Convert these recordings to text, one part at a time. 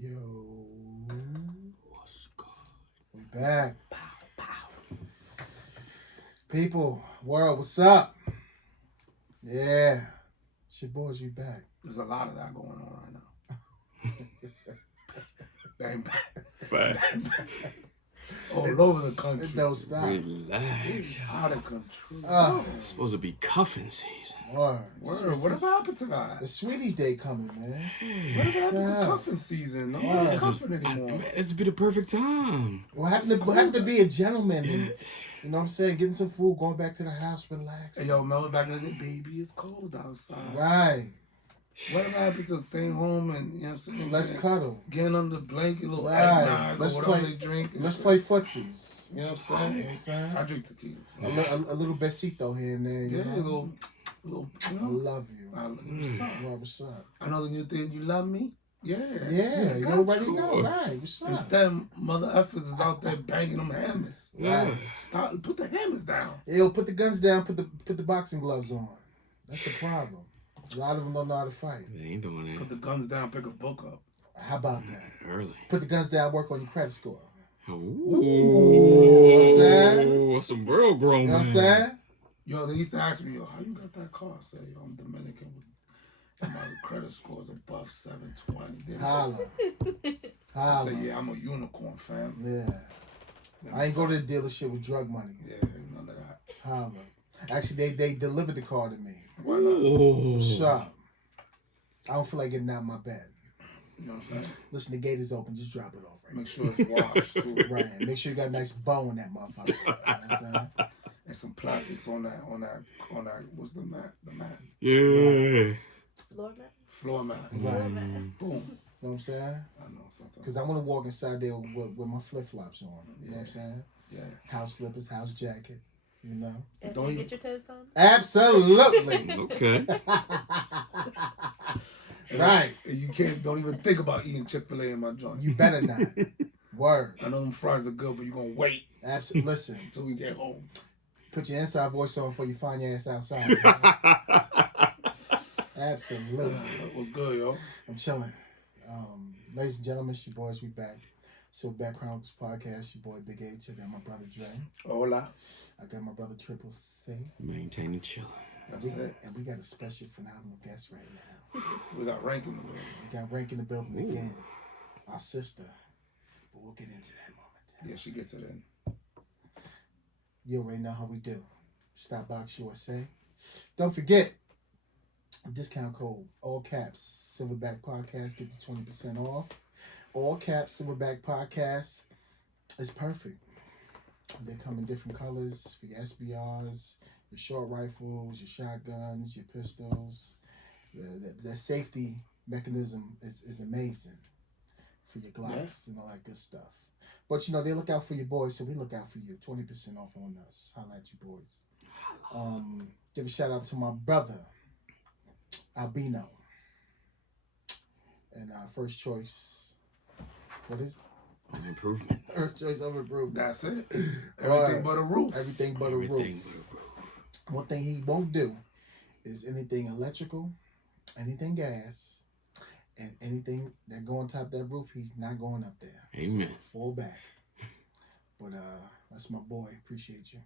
Yo. What's good? We back. Pow, pow. People, world, what's up? Yeah. It's your boys, we back. There's a lot of that going on right now. Bang, Bang. All over the country. It don't stop. It's Relax. out of control. It's supposed to be cuffing season. Word. Whatever happened to that? The Sweeties Day coming, man. Whatever happened Yeah. to cuffing season? No Yeah. one's cuffing anymore. Man, it's be the perfect time. What happened to be a gentleman and, you know what I'm saying, getting some food, going back to the house, relax. Hey, yo, Mel, back in the day, baby, it's cold outside. Right. Whatever happened to staying home and, you know what I'm saying? Let's cuddle. Getting under the blanket, a little Right. eggnog, Let's or whatever play- they drink. and Let's shit. play footsies. You know what I'm You know saying? what I'm saying? I drink tequila. A little besito here and there. You Yeah, know? a little, you I know. love you. What's up? Well, what's up? I know the new thing. You love me? Yeah. Yeah, you got already you. know. Right. What's up? Instead, mother effers is out there banging them hammers. Right. Stop. Put the hammers down. Yo, put the guns down, put the boxing gloves on. That's the problem. A lot of them don't know how to fight. They ain't doing Put that. the guns down. Pick a book up. How about that? Early. Put the guns down, work on your credit score. Ooh. saying? Some real grown You know what I'm man. saying? Yo, they used to ask me, yo, how you got that car? I say, yo, I'm Dominican. And my credit score is above 720. Then Holla. I Holla. say, yeah, I'm a unicorn, fam. Yeah. Then I ain't go to the dealership with drug money. Yeah, none of that. Holla. Actually, they delivered the car to me. Why not? Ooh. What's up? I don't feel like getting out of my bed. You know what I'm saying? Listen, the gate is open. Just drop it off right Make sure it's washed, too. Right. Make sure you got a nice bow in that motherfucker. You know what I'm saying? And some plastics on that, what's the mat? The mat. Yeah. Floor mat. Right. Boom. You know what I'm saying? I know, sometimes. Because I want to walk inside there with my flip-flops on. You know what I'm saying? Yeah. House slippers, house jacket. You know? If Don't you even- get your toes on? Absolutely. Okay. Right. And you don't even think about eating Chick-fil-A in my joint. You better not. Word. I know them fries are good, but you're going to wait Absolutely. Listen, until we get home. put your inside voice on before you find your ass outside. Absolutely. What's good, yo? I'm chilling. Ladies and gentlemen, it's your boys. We back. Silverback Chronicles podcast. Your boy Big H. I got my brother Dre. Hola. I got my brother Triple C. Maintaining chilling. That's it. And we got a special phenomenal guest right now. We got rank in the middle. We got Rank in the building Ooh. again. Our sister. But we'll get into that moment. Yeah, she gets it in. You already know how we do. Stop Box USA. Don't forget, discount code, all caps, Silverback Podcast, get you 20% off. All caps, Silverback Podcast is perfect. They come in different colors for your SBRs, your short rifles, your shotguns, your pistols. The safety mechanism is amazing for your Glocks and all that good stuff. But, you know, they look out for your boys, so we look out for you. 20% off on us. Holla at you boys. Give a shout out to my brother, Albino. And first choice, what is it? An improvement. First choice of improvement. That's it. Right. Everything but a roof. Everything but a roof. Everything but a roof. One thing he won't do is anything electrical, anything gas, and anything that go on top of that roof, he's not going up there. Amen. So, fall back. But that's my boy. Appreciate you.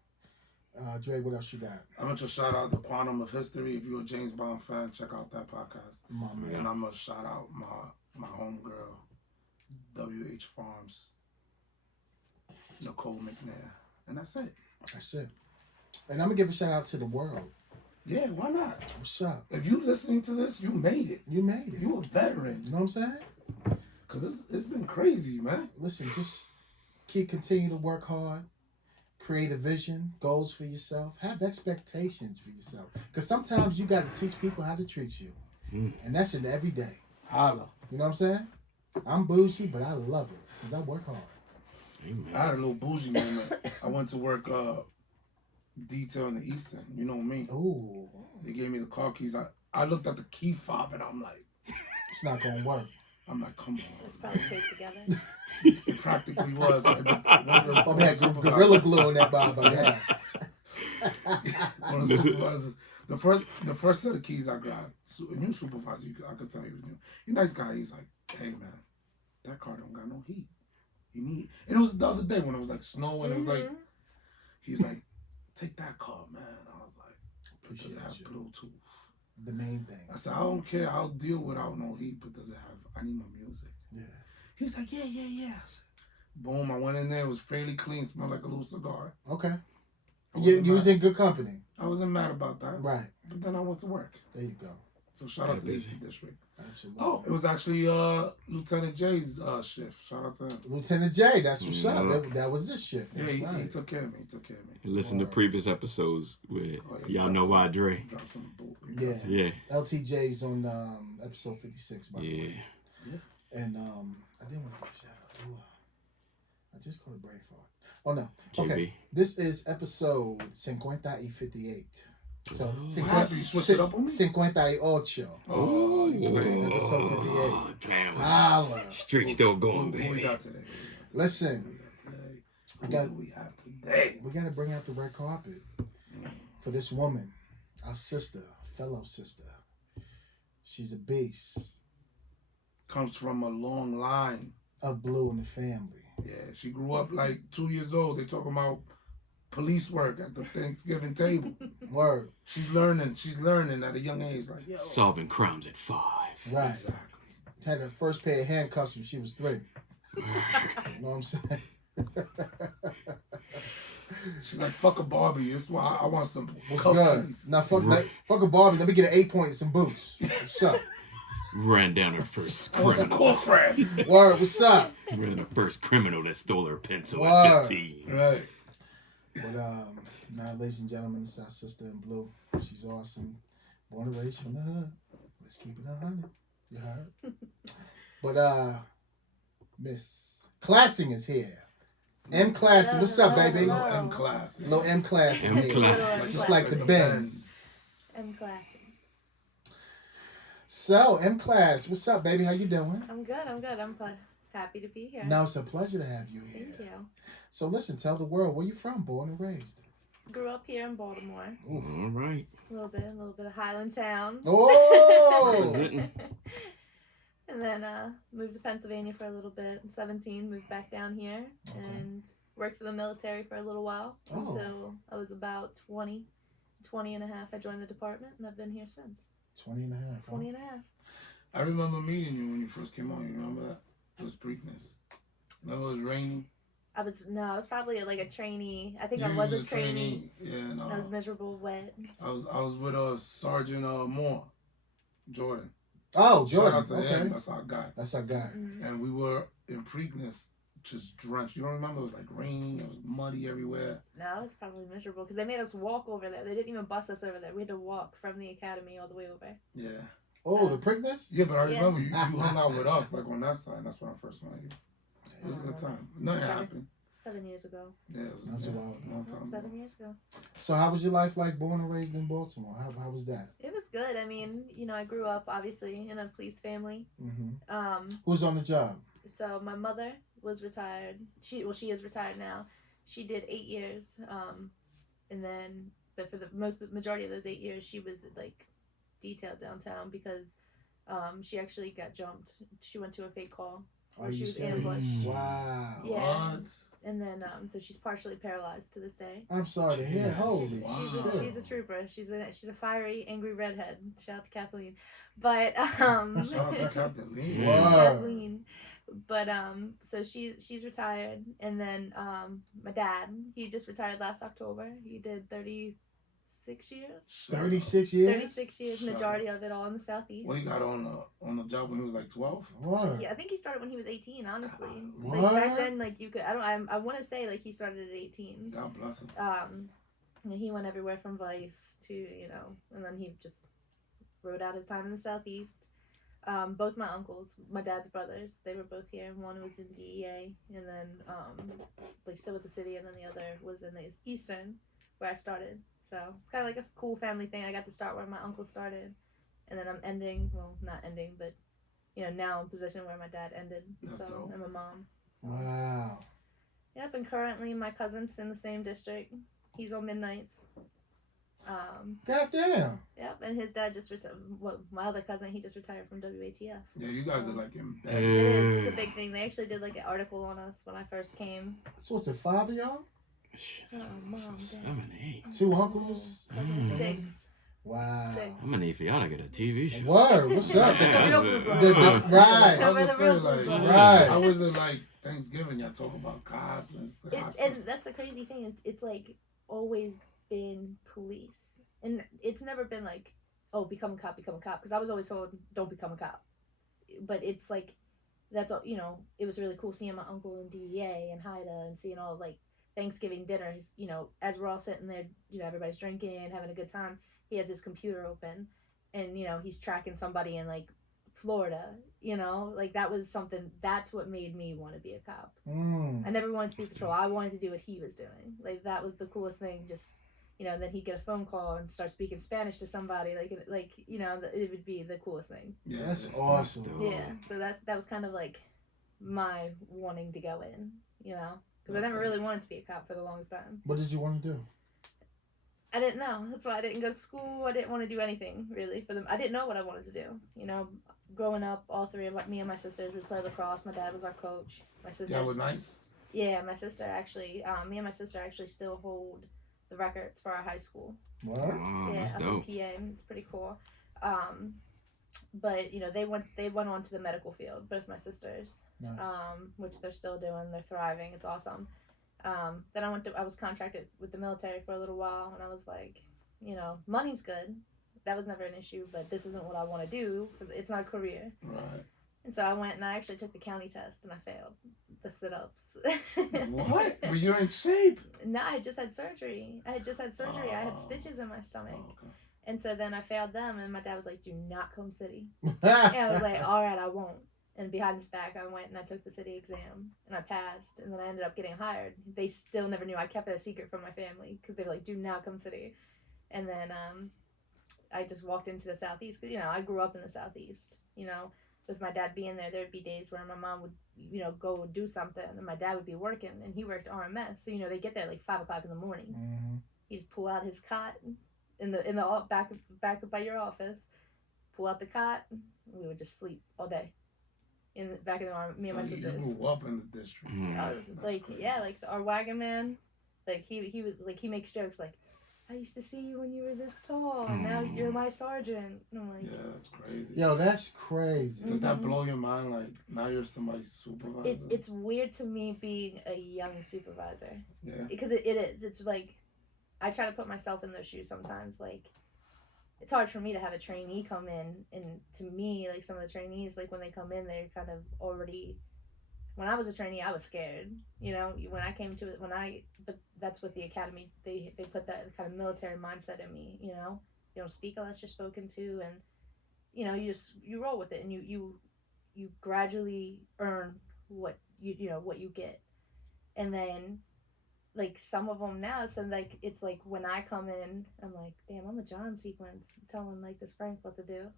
Dre, what else you got? I'm going to just shout out The Quantum of History. If you're a James Bond fan, check out that podcast. My man. And I'm going to shout out my homegirl, WH Farms, Nicole McNair. And that's it. That's it. And I'm going to give a shout out to the world. Yeah, why not? What's up? If you listening to this, you made it. You made it. You a veteran. You know what I'm saying? Because it's been crazy, man. Listen, just continue to work hard. Create a vision, goals for yourself. Have expectations for yourself. Because sometimes you got to teach people how to treat you. And that's in every day. Holla. You know what I'm saying? I'm bougie, but I love it. Because I work hard. Amen. I had a little bougie moment. I went to work detail in the Eastern. You know me. Ooh. They gave me the car keys. I looked at the key fob and I'm like, It's not going to work. come on. It's probably taped together. It practically was. And Probably had Gorilla Glue on that bottle. Yeah. One of the supervisors. The first set of keys I grabbed, a new supervisor, I could tell he was new. He's a nice guy. He's like, hey man, that car don't got no heat. You need. And it was the other day when it was like snow and it was like, he's like, take that car, man. I was like, does it have Bluetooth? The main thing. I said, I don't care. I'll deal without no heat, but does it have? I need my music. Yeah. He's like, yeah. I said, boom. I went in there. It was fairly clean. Smelled like a little cigar. Okay. You was in good company. I wasn't mad about that. Right. But then I went to work. There you go. So shout out to the Eastern District. Absolutely. Oh, it was actually Lieutenant J's shift. Shout out to him. Lieutenant J, that's what's up. That was his shift. Yeah, That's he right. took care of me. Listen to previous episodes where y'all know why Dre. Drop some boot. Yeah. LTJ's on episode 56, by the way. Yeah. And I didn't want to give a shout out. Ooh. I just caught a brain fart. Oh no. JB. Okay. This is episode 58. So, What happened? You switched it up on me? 58. Oh, you playing. Episode 58. Oh, damn. Holla. Streak still going, What we baby. got today? Listen. What do we have today? We got to bring out the red carpet for this woman, our sister, fellow sister. She's a beast. Comes from a long line of blue in the family. Yeah, she grew up like 2 years old. They talking about police work at the Thanksgiving table. Word. She's learning at a young age. Like, yo. Solving crimes at 5. Right. Exactly. Had her first pair of handcuffs when she was 3. You know what I'm saying? She's like, fuck a Barbie. That's why I want some What's cuff good? keys. Now fuck a Barbie. Let me get an 8 point and some boots. What's up? Ran down her first I want some criminal. cool friends. Word. What's up? Ran her first criminal that stole her pencil Word. at 15. Right. But now, ladies and gentlemen, it's our sister in blue. She's awesome. Born and raised from the hood. Let's keep it 100. You heard? But Miss Classing is here. M Classing, what's up, baby? Little M class. Little M Classing. M here. Class. Just like the Benz. M Class. So, M Class, what's up, baby? How you doing? I'm good. I'm happy to be here. No, it's a pleasure to have you here. Thank you. So listen, tell the world where you from, born and raised. Grew up here in Baltimore. All right. A little bit of Highland Town. Oh! Representing. And then moved to Pennsylvania for a little bit. At 17, moved back down here and worked for the military for a little while until I was about 20 and a half. I joined the department and I've been here since. 20 and a half. 20 and a half. I remember meeting you when you first came on. You remember that? It was Preakness. Remember it was raining? I was probably like a trainee. I think You I was was a trainee. Yeah, no. I was miserable, wet. I was with Sergeant Moore, Jordan. Oh, Jordan. Shout out to him. That's our guy. That's our guy. Mm-hmm. And we were in Preakness, just drenched. You don't remember? It was like rainy. It was muddy everywhere. No, I was probably miserable because they made us walk over there. They didn't even bus us over there. We had to walk from the academy all the way over. Yeah. Oh, the Preakness? Yeah, but I remember you hung out with us like on that side. That's when I first met you. It was a good time. Nothing happened. 7 years ago. Yeah, it was That's a a long time. 7 years ago. So how was your life like born and raised in Baltimore? How was that? It was good. I mean, I grew up obviously in a police family. Mm-hmm. Who's on the job? So my mother was retired. She is retired now. She did 8 years. And then, but for the majority of those 8 years, she was like detailed downtown because she actually got jumped. She went to a fake call. She was ambushed. Wow. Yeah. What? And then, so she's partially paralyzed to this day. I'm sorry to hear. Holy She's a trooper. She's a fiery, angry redhead. Shout out to Kathleen. But Shout out to Kathleen. Kathleen. But so she's retired, and then my dad, he just retired last October. He did 36 years. 36 years. 36 years. Majority of it all in the southeast. Well, he got on the job when he was like 12. What? Yeah, I think he started when he was 18. Honestly, What? like back then, like you could. I want to say like he started at 18. God bless him. And he went everywhere from Vice to and then he just rode out his time in the southeast. Both my uncles, my dad's brothers, they were both here. One was in DEA, and then like still with the city, and then the other was in the Eastern, where I started. So it's kind of like a cool family thing. I got to start where my uncle started, and then I'm ending. Well, not ending, but now in position where my dad ended. That's dope. And my mom. So. Wow. Yep, and currently my cousin's in the same district. He's on Midnights. Goddamn. Yep, and his dad just retired. Well, my other cousin, he just retired from WATF. Yeah, you guys are like in bed. It is. It's a big thing. They actually did like an article on us when I first came. So what's it, 5 of y'all? Mom, 7, 8. 2 uncles? Cousin, 6. Wow. 6. I'm gonna need for y'all to get a TV show. Word, what's up? I was gonna say, like, Right. I wasn't like Thanksgiving. Y'all talk about cops and stuff. And that's the crazy thing. It's like always been police, and it's never been like, oh, become a cop. Because I was always told, don't become a cop. But it's like, that's all. It was really cool seeing my uncle in DEA and HIDA and seeing all like Thanksgiving dinners. As we're all sitting there, everybody's drinking, having a good time. He has his computer open, and he's tracking somebody in like Florida. Like that was something. That's what made me want to be a cop. I never wanted to be patrol. I wanted to do what he was doing. Like that was the coolest thing. Just and then he'd get a phone call and start speaking Spanish to somebody. It would be the coolest thing. Yeah, that's awesome. Yeah. So that was kind of like my wanting to go in. Because I never really wanted to be a cop for the longest time. What did you want to do? I didn't know. That's why I didn't go to school. I didn't want to do anything really for them. I didn't know what I wanted to do. Growing up, all three of me and my sisters, we played lacrosse. My dad was our coach. My sister. That was nice. Yeah, my sister actually. Me and my sister actually still hold the records for our high school. What? Oh, Yeah, that's up dope. in PA. It's pretty cool. But they went on to the medical field. Both my sisters. Nice. Which they're still doing. They're thriving. It's awesome. Then I was contracted with the military for a little while, and I was like, money's good. That was never an issue, but this isn't what I want to do. It's not a career. Right. And so I went and I actually took the county test, and I failed the sit-ups. What? But you're in shape. No, I just had surgery. I had Oh. stitches in my stomach. Oh, okay. And so then I failed them, and my dad was like, do not come city. And I was like, all right, I won't. And behind his back, I went and I took the city exam, and I passed, and then I ended up getting hired. They still never knew. I kept it a secret from my family because they were like, do not come city. And then I just walked into the Southeast because, I grew up in the Southeast. With my dad being there, there'd be days where my mom would, go do something, and my dad would be working, and he worked RMS. So, they get there like 5 o'clock in the morning. Mm-hmm. He'd pull out his cot in the back by your office, pull out the cot, and we would just sleep all day. Back in the arm, me and my sisters. You grew up in the district. I was like, crazy. Yeah, like our wagon man, like he was like, he makes jokes like, I used to see you when you were this tall, and now you're my sergeant. And I'm like, yeah, that's crazy. Yo, that's crazy. Does that blow your mind? Like now you're somebody's supervisor. It's weird to me being a young supervisor. Yeah. Because it is. It's like I try to put myself in those shoes sometimes. Like it's hard for me to have a trainee come in, and to me, like some of the trainees, like when they come in, they're kind of already. When I was a trainee, I was scared. When I came to it, but that's what the academy they put that kind of military mindset in me. You don't speak unless you're spoken to, and you roll with it, and you gradually earn what what you get, and then. Like some of them now, so like it's like when I come in, I'm like, damn, I'm a John sequence telling like this Frank what to do,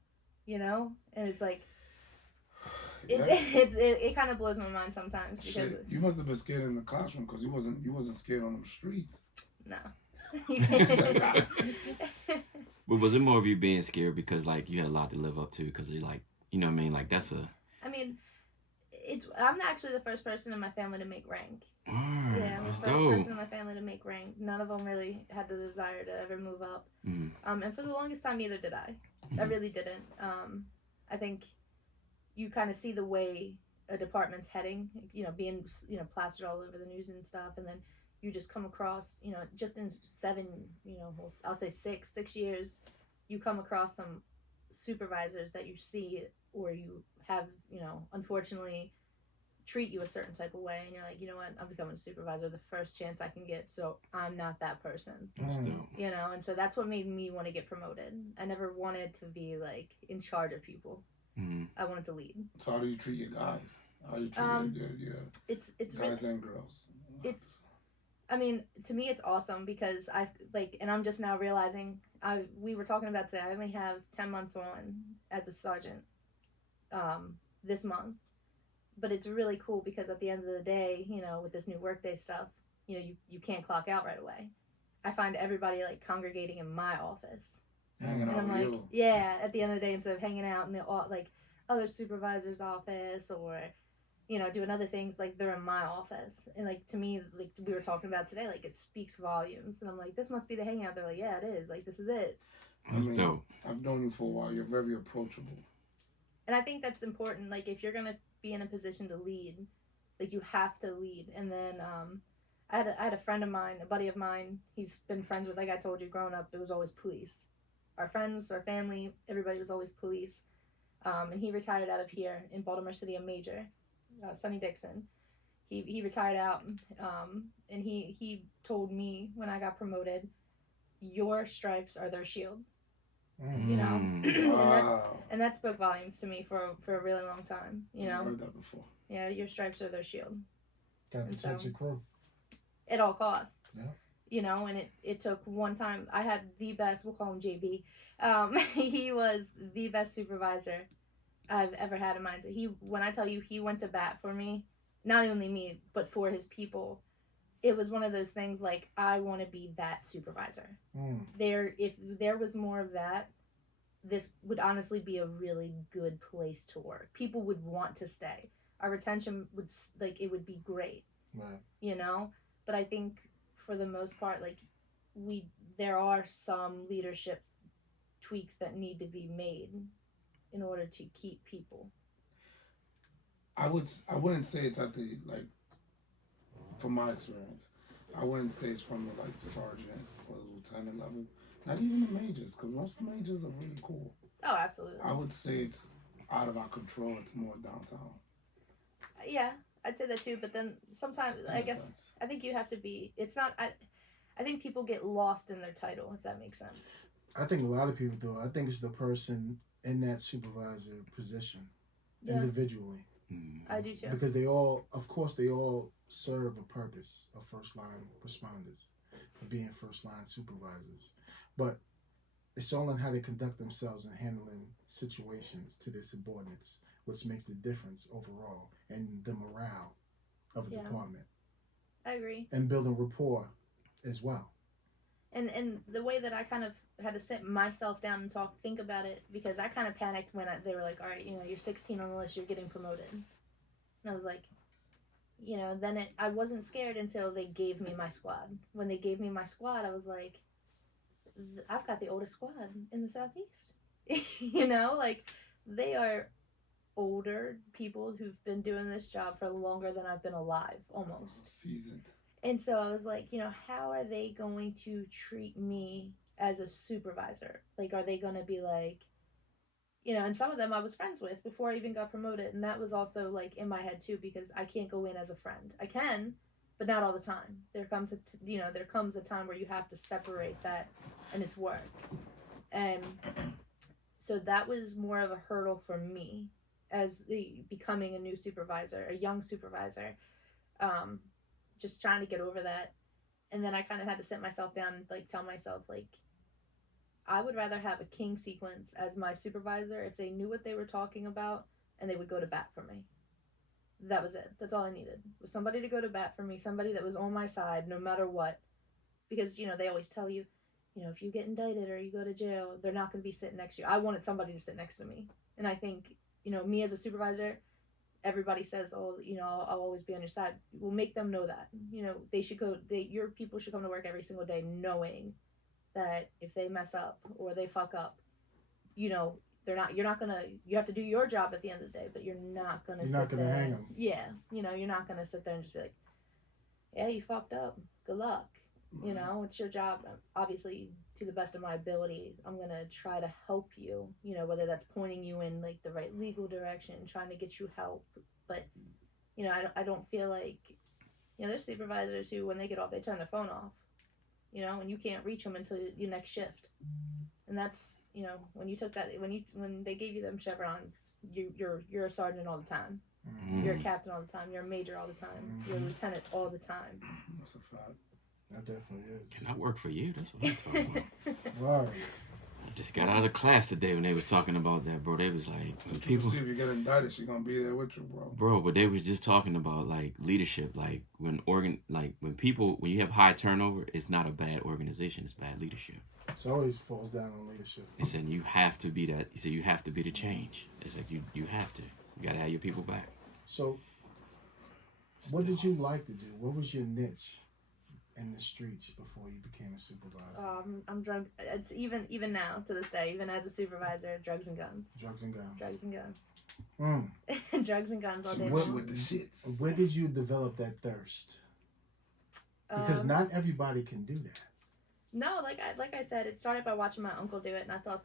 and it's like, it kind of blows my mind sometimes because you must have been scared in the classroom because you wasn't scared on them streets. No. But was it more of you being scared because like you had a lot to live up to because you're like what I mean, like that's a. I mean, I'm actually the first person in my family to make rank. Yeah, I'm the first person in my family to make rank. None of them really had the desire to ever move up. Mm-hmm. And for the longest time, neither did I. I really didn't. I think you kind of see the way a department's heading, being, plastered all over the news and stuff. And then you just come across, just in 7, I'll say 6 years, you come across some supervisors that you see or you have, unfortunately treat you a certain type of way, and you're like, you know what, I'm becoming a supervisor the first chance I can get, so I'm not that person. And so that's what made me want to get promoted. I never wanted to be like in charge of people. I wanted to lead. So how do you treat your guys? How do you treat your it's guys and girls? I mean, to me it's awesome because and I'm just now realizing we were talking about today, I only have 10 months on as a sergeant this month. But it's really cool because at the end of the day, with this new workday stuff, you can't clock out right away. I find everybody like congregating in my office. Hanging And out I'm with like, you. yeah, at the end of the day, instead of hanging out in the like other supervisor's office or, you know, doing other things, like they're in my office. And like to me, like we were talking about today, like it speaks volumes. And I'm like, this must be the hangout. They're like, yeah, it is. Like, this is it. That's dope. I've known you for a while. You're very approachable. And I think that's important. Like, if you're going to be in a position to lead, like, you have to lead. And then I had a friend of mine, a buddy of mine, he's been friends with, like I told you, growing up, it was always police. Our friends, our family, everybody was always police. And he retired out of here in Baltimore City, a major, Sonny Dixon. He retired out, and he told me when I got promoted, your stripes are their shield. You know, Wow. and that spoke volumes to me for a really long time. You know, I've heard that before. Yeah, your stripes are their shield. Gotta protect your crew. At all costs. Yeah. You know, and it took one time. I had the best. We'll call him JB. He was the best supervisor I've ever had in mind. So when I tell you, he went to bat for me, not only me but for his people. It was one of those things like, I want to be that supervisor. If there was more of that, this would honestly be a really good place to work. People would want to stay. Our retention it would be great. Right. You know? But I think for the most part, like, there are some leadership tweaks that need to be made in order to keep people. I wouldn't say it's at the, like, from my experience, I wouldn't say it's from the, like, sergeant or the lieutenant level. Not even the majors, because most majors are really cool. Oh, absolutely. I would say it's out of our control. It's more downtown. Yeah, I'd say that too. But then sometimes, I think you have to be. It's not. I think people get lost in their title, if that makes sense. I think a lot of people do. I think it's the person in that supervisor position, individually. I do too. Because they all serve a purpose of first line responders, of being first line supervisors. But it's all in how they conduct themselves in handling situations to their subordinates, which makes the difference overall in the morale of a department. I agree. And building rapport as well. And the way that I kind of had to sit myself down and think about it, because I kind of panicked when they were like, all right, you know, you're 16 on the list, you're getting promoted. And I was like, you know, then I wasn't scared until they gave me my squad. When they gave me my squad, I was like, I've got the oldest squad in the Southeast. You know, like, they are older people who've been doing this job for longer than I've been alive, almost. Seasoned. And so I was like, you know, how are they going to treat me as a supervisor? Like, are they going to be like, you know, and some of them I was friends with before I even got promoted. And that was also, like, in my head, too, because I can't go in as a friend. I can, but not all the time. There comes a time where you have to separate that and its work. And so that was more of a hurdle for me as becoming a new supervisor, a young supervisor, just trying to get over that. And then I kind of had to sit myself down and, like, tell myself, like, I would rather have a king sequence as my supervisor if they knew what they were talking about and they would go to bat for me. That was it. That's all I needed, was somebody to go to bat for me, somebody that was on my side no matter what. Because, you know, they always tell you, you know, if you get indicted or you go to jail, they're not going to be sitting next to you. I wanted somebody to sit next to me. And I think, you know, me as a supervisor, everybody says, oh, you know, I'll always be on your side. We'll make them know that. You know, your people should come to work every single day knowing that if they mess up or they fuck up, you know, you have to do your job at the end of the day, but you're not going to sit there. Hang them. Yeah. You know, you're not going to sit there and just be like, yeah, you fucked up. Good luck. You know, it's your job. Obviously, to the best of my ability, I'm going to try to help you, you know, whether that's pointing you in, like, the right legal direction, trying to get you help. But, you know, I don't feel like, you know, there's supervisors who, when they get off, they turn their phone off, you know, and you can't reach them until your next shift. And that's, you know, when they gave you them chevrons, you're a sergeant all the time. Mm-hmm. You're a captain all the time. You're a major all the time. Mm-hmm. You're a lieutenant all the time. That's a fact. That definitely is. Can I work for you? That's what I'm talking about. Right. Just got out of class today when they was talking about that, bro. They was like, So people, see if you get indicted, she gonna be there with you, bro. But they was just talking about like leadership, like when when you have high turnover, it's not a bad organization, it's bad leadership. It always falls down on leadership. He said you have to be that. He said you have to be the change. It's like you have to. You gotta have your people back. So, what did you like to do? What was your niche in the streets before you became a supervisor? I'm drunk. It's even now to this day, even as a supervisor, drugs and guns. Drugs and guns. Drugs and guns. Mm. Drugs and guns all She day went long. with the shits. Where did you develop that thirst? Because not everybody can do that. No, like I said, it started by watching my uncle do it, and I thought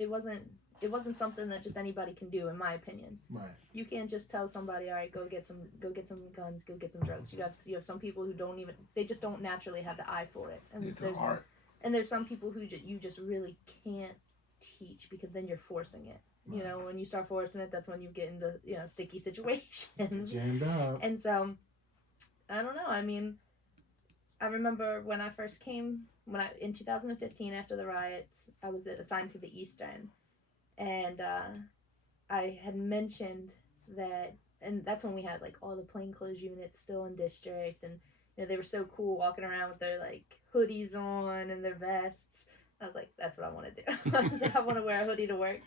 it wasn't something that just anybody can do, in my opinion. Right. You can't just tell somebody, all right, go get some guns, go get some drugs. You have some people who they just don't naturally have the eye for it, and It's an art. And there's some people who you just really can't teach, because then you're forcing it. Right. You know, when you start forcing it, that's when you get into sticky situations. Jammed up. And so, I don't know. I mean, I remember when I first came, in 2015 after the riots, I was assigned to the Eastern, and I had mentioned that, and that's when we had like all the plainclothes units still in district, and they were so cool walking around with their like hoodies on and their vests. I was like, that's what I want to do. I want to wear a hoodie to work.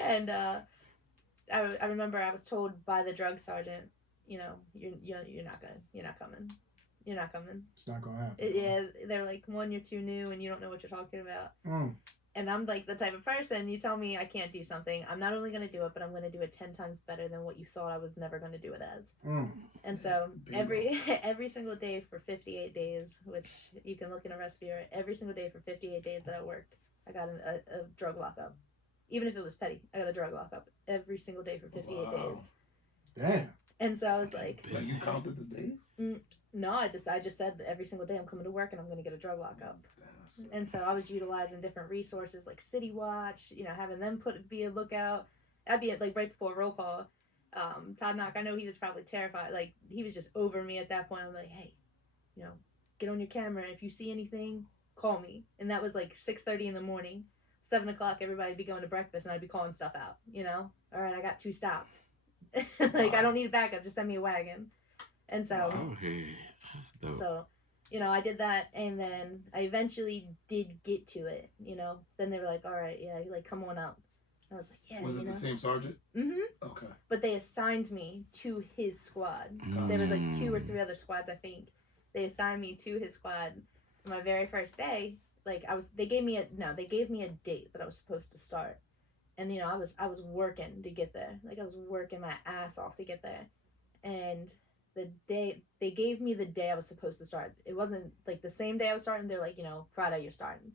And I remember I was told by the drug sergeant, you're not coming. It's not gonna happen. They're like, one, you're too new and you don't know what you're talking about. Mm. And I'm like the type of person, you tell me I can't do something, I'm not only going to do it, but I'm going to do it 10 times better than what you thought I was never going to do it as. Mm. And so every single day for 58 days, which you can look in a recipe, every single day for 58 days that I worked, I got a drug lockup. Even if it was petty, I got a drug lockup every single day for 58 days. Damn. And so I was like, you counted the days? No, I just said that every single day I'm coming to work and I'm going to get a drug lockup. And so I was utilizing different resources like City Watch, having them be a lookout. I'd be like right before roll call. Todd Knock, I know he was probably terrified. Like, he was just over me at that point. I'm like, hey, get on your camera. If you see anything, call me. And that was like 6:30 in the morning. 7 o'clock, everybody'd be going to breakfast and I'd be calling stuff out, All right, I got 2 stopped. Like, I don't need a backup. Just send me a wagon. And so, I did that, and then I eventually did get to it, Then they were like, all right, yeah, like, come on up. I was like, yeah. Was it the same sergeant? Mm-hmm. Okay. But they assigned me to his squad. There was like 2 or 3 other squads, I think. They assigned me to his squad. My very first day, like, they gave me a date that I was supposed to start. And, I was working to get there. Like, I was working my ass off to get there. And they gave me the day I was supposed to start. It wasn't like the same day I was starting. They're like, Friday you're starting.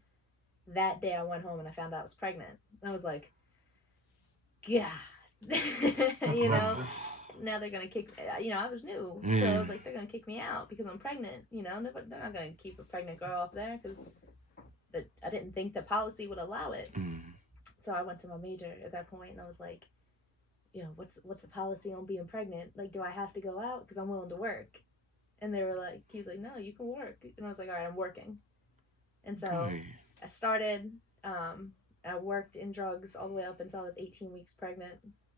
That day I went home and I found out I was pregnant. And I was like, God, now they're gonna kick. I was new, so I was like, they're gonna kick me out because I'm pregnant. They're not gonna keep a pregnant girl up there because I didn't think the policy would allow it. So I went to my major at that point and I was like, what's the policy on being pregnant? Like, do I have to go out? Because I'm willing to work. And they were like, he's like, no, you can work. And I was like, all right, I'm working. And so I started, I worked in drugs all the way up until I was 18 weeks pregnant.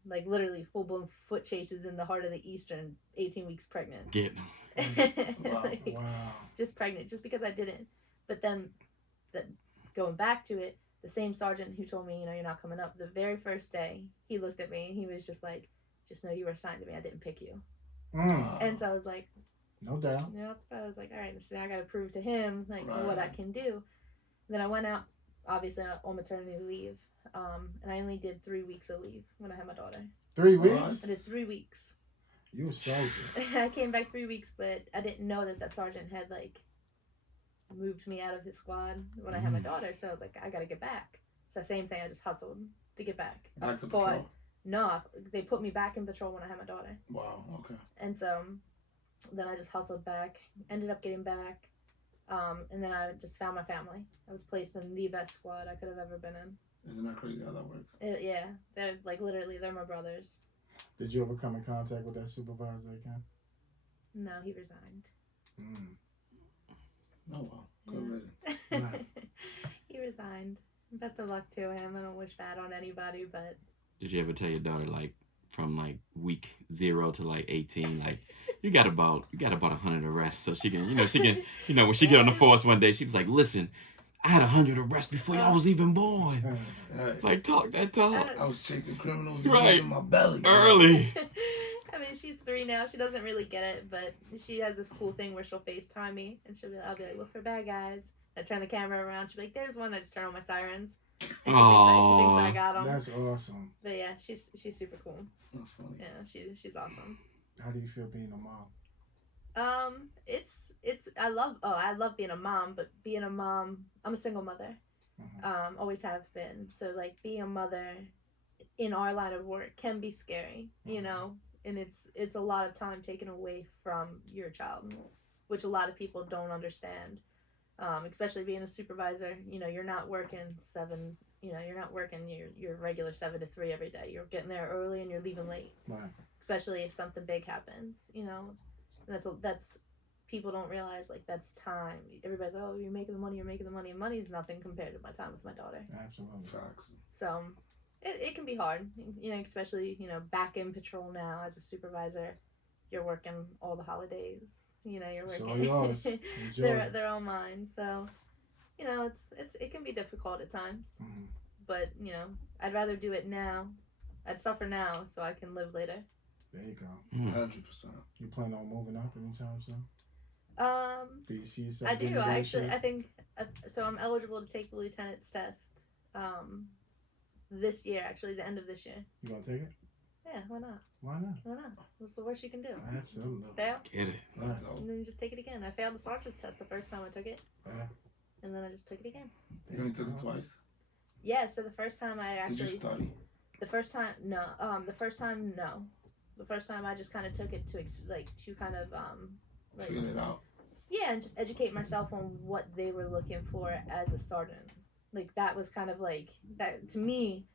Like, literally full-blown foot chases in the heart of the Eastern, 18 weeks pregnant. Get Wow. Just pregnant, just because I didn't. But then, going back to it, the same sergeant who told me, you're not coming up, the very first day, he looked at me and he was just like, just know you were assigned to me. I didn't pick you. And so I was like, no doubt. Yep. I was like, all right, so now I got to prove to him, like, what I can do. Then I went out, obviously, on maternity leave. And I only did 3 weeks of leave when I had my daughter. 3 weeks? I did 3 weeks. You a soldier. I came back 3 weeks, but I didn't know that sergeant had, like, moved me out of his squad when I had my daughter, so I was like, I gotta get back. So same thing, I just hustled to get back. Back to patrol? No, they put me back in patrol when I had my daughter. Wow, okay. And so then I just hustled back, ended up getting back, and then I just found my family. I was placed in the best squad I could have ever been in. Isn't that crazy how that works? Yeah, they're like, literally, they're my brothers. Did you ever come in contact with that supervisor again? No, he resigned. Oh, wow. Good riddance. He resigned. Best of luck to him. I don't wish bad on anybody, but Did you ever tell your daughter like from like week 0 to like 18, like you got about 100 arrests, so she can when she get on the force one day, she was like, listen, I had 100 arrests before y'all was even born. Right. Like talk that talk. I was chasing criminals Right. in my belly. Early. I mean, she's 3 now. She doesn't really get it, but she has this cool thing where she'll FaceTime me, and I'll be like, look for bad guys. I turn the camera around. She'll be like, there's one. I just turn on my sirens. And she thinks that I got them. That's awesome. But yeah, she's super cool. That's funny. Yeah, she's awesome. How do you feel being a mom? It's I love being a mom, but being a mom, I'm a single mother. Always have been. So like being a mother in our line of work can be scary, you know, and it's a lot of time taken away from your child, which a lot of people don't understand. Especially being a supervisor, you know, you're not working your regular 7 to 3 every day. You're getting there early and you're leaving late. Right. Especially if something big happens, you know. And that's people don't realize, like, that's time. Everybody's like, oh, you're making the money, and money's nothing compared to my time with my daughter. Absolutely. Facts. So it can be hard, you know, especially, you know, back in patrol now as a supervisor. You're working all the holidays, you know. You're working. It's all yours. Enjoy. they're all mine. So, you know, it can be difficult at times, but you know, I'd rather do it now. I'd suffer now so I can live later. There you go. 100%. You plan on moving up anytime soon? Do you see yourself? I do. I think so. I'm eligible to take the lieutenant's test. This year, actually, the end of this year. You gonna take it? Yeah, why not? Why not? Why not? What's the worst you can do? Absolutely. Fail? Get it. That's dope. And then you just take it again. I failed the sergeant's test the first time I took it. And then I just took it again. You only took it twice? Yeah, so the first time I actually... Did you study? The first time, no. The first time I just kind of took it to kind of... Figure it out. Yeah, and just educate myself on what they were looking for as a sergeant. Like, that was kind of like... that to me,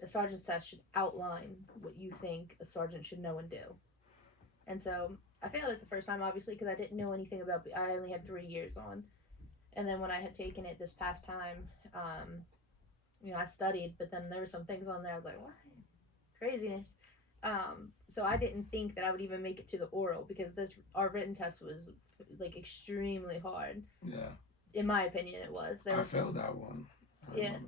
a sergeant's test should outline what you think a sergeant should know and do. And so I failed it the first time, obviously, because I didn't know anything about... I only had 3 years on. And then when I had taken it this past time, you know, I studied, but then there were some things on there I was like, what? Craziness. So I didn't think that I would even make it to the oral, because our written test was like extremely hard. Yeah. In my opinion, it was. I failed that one. It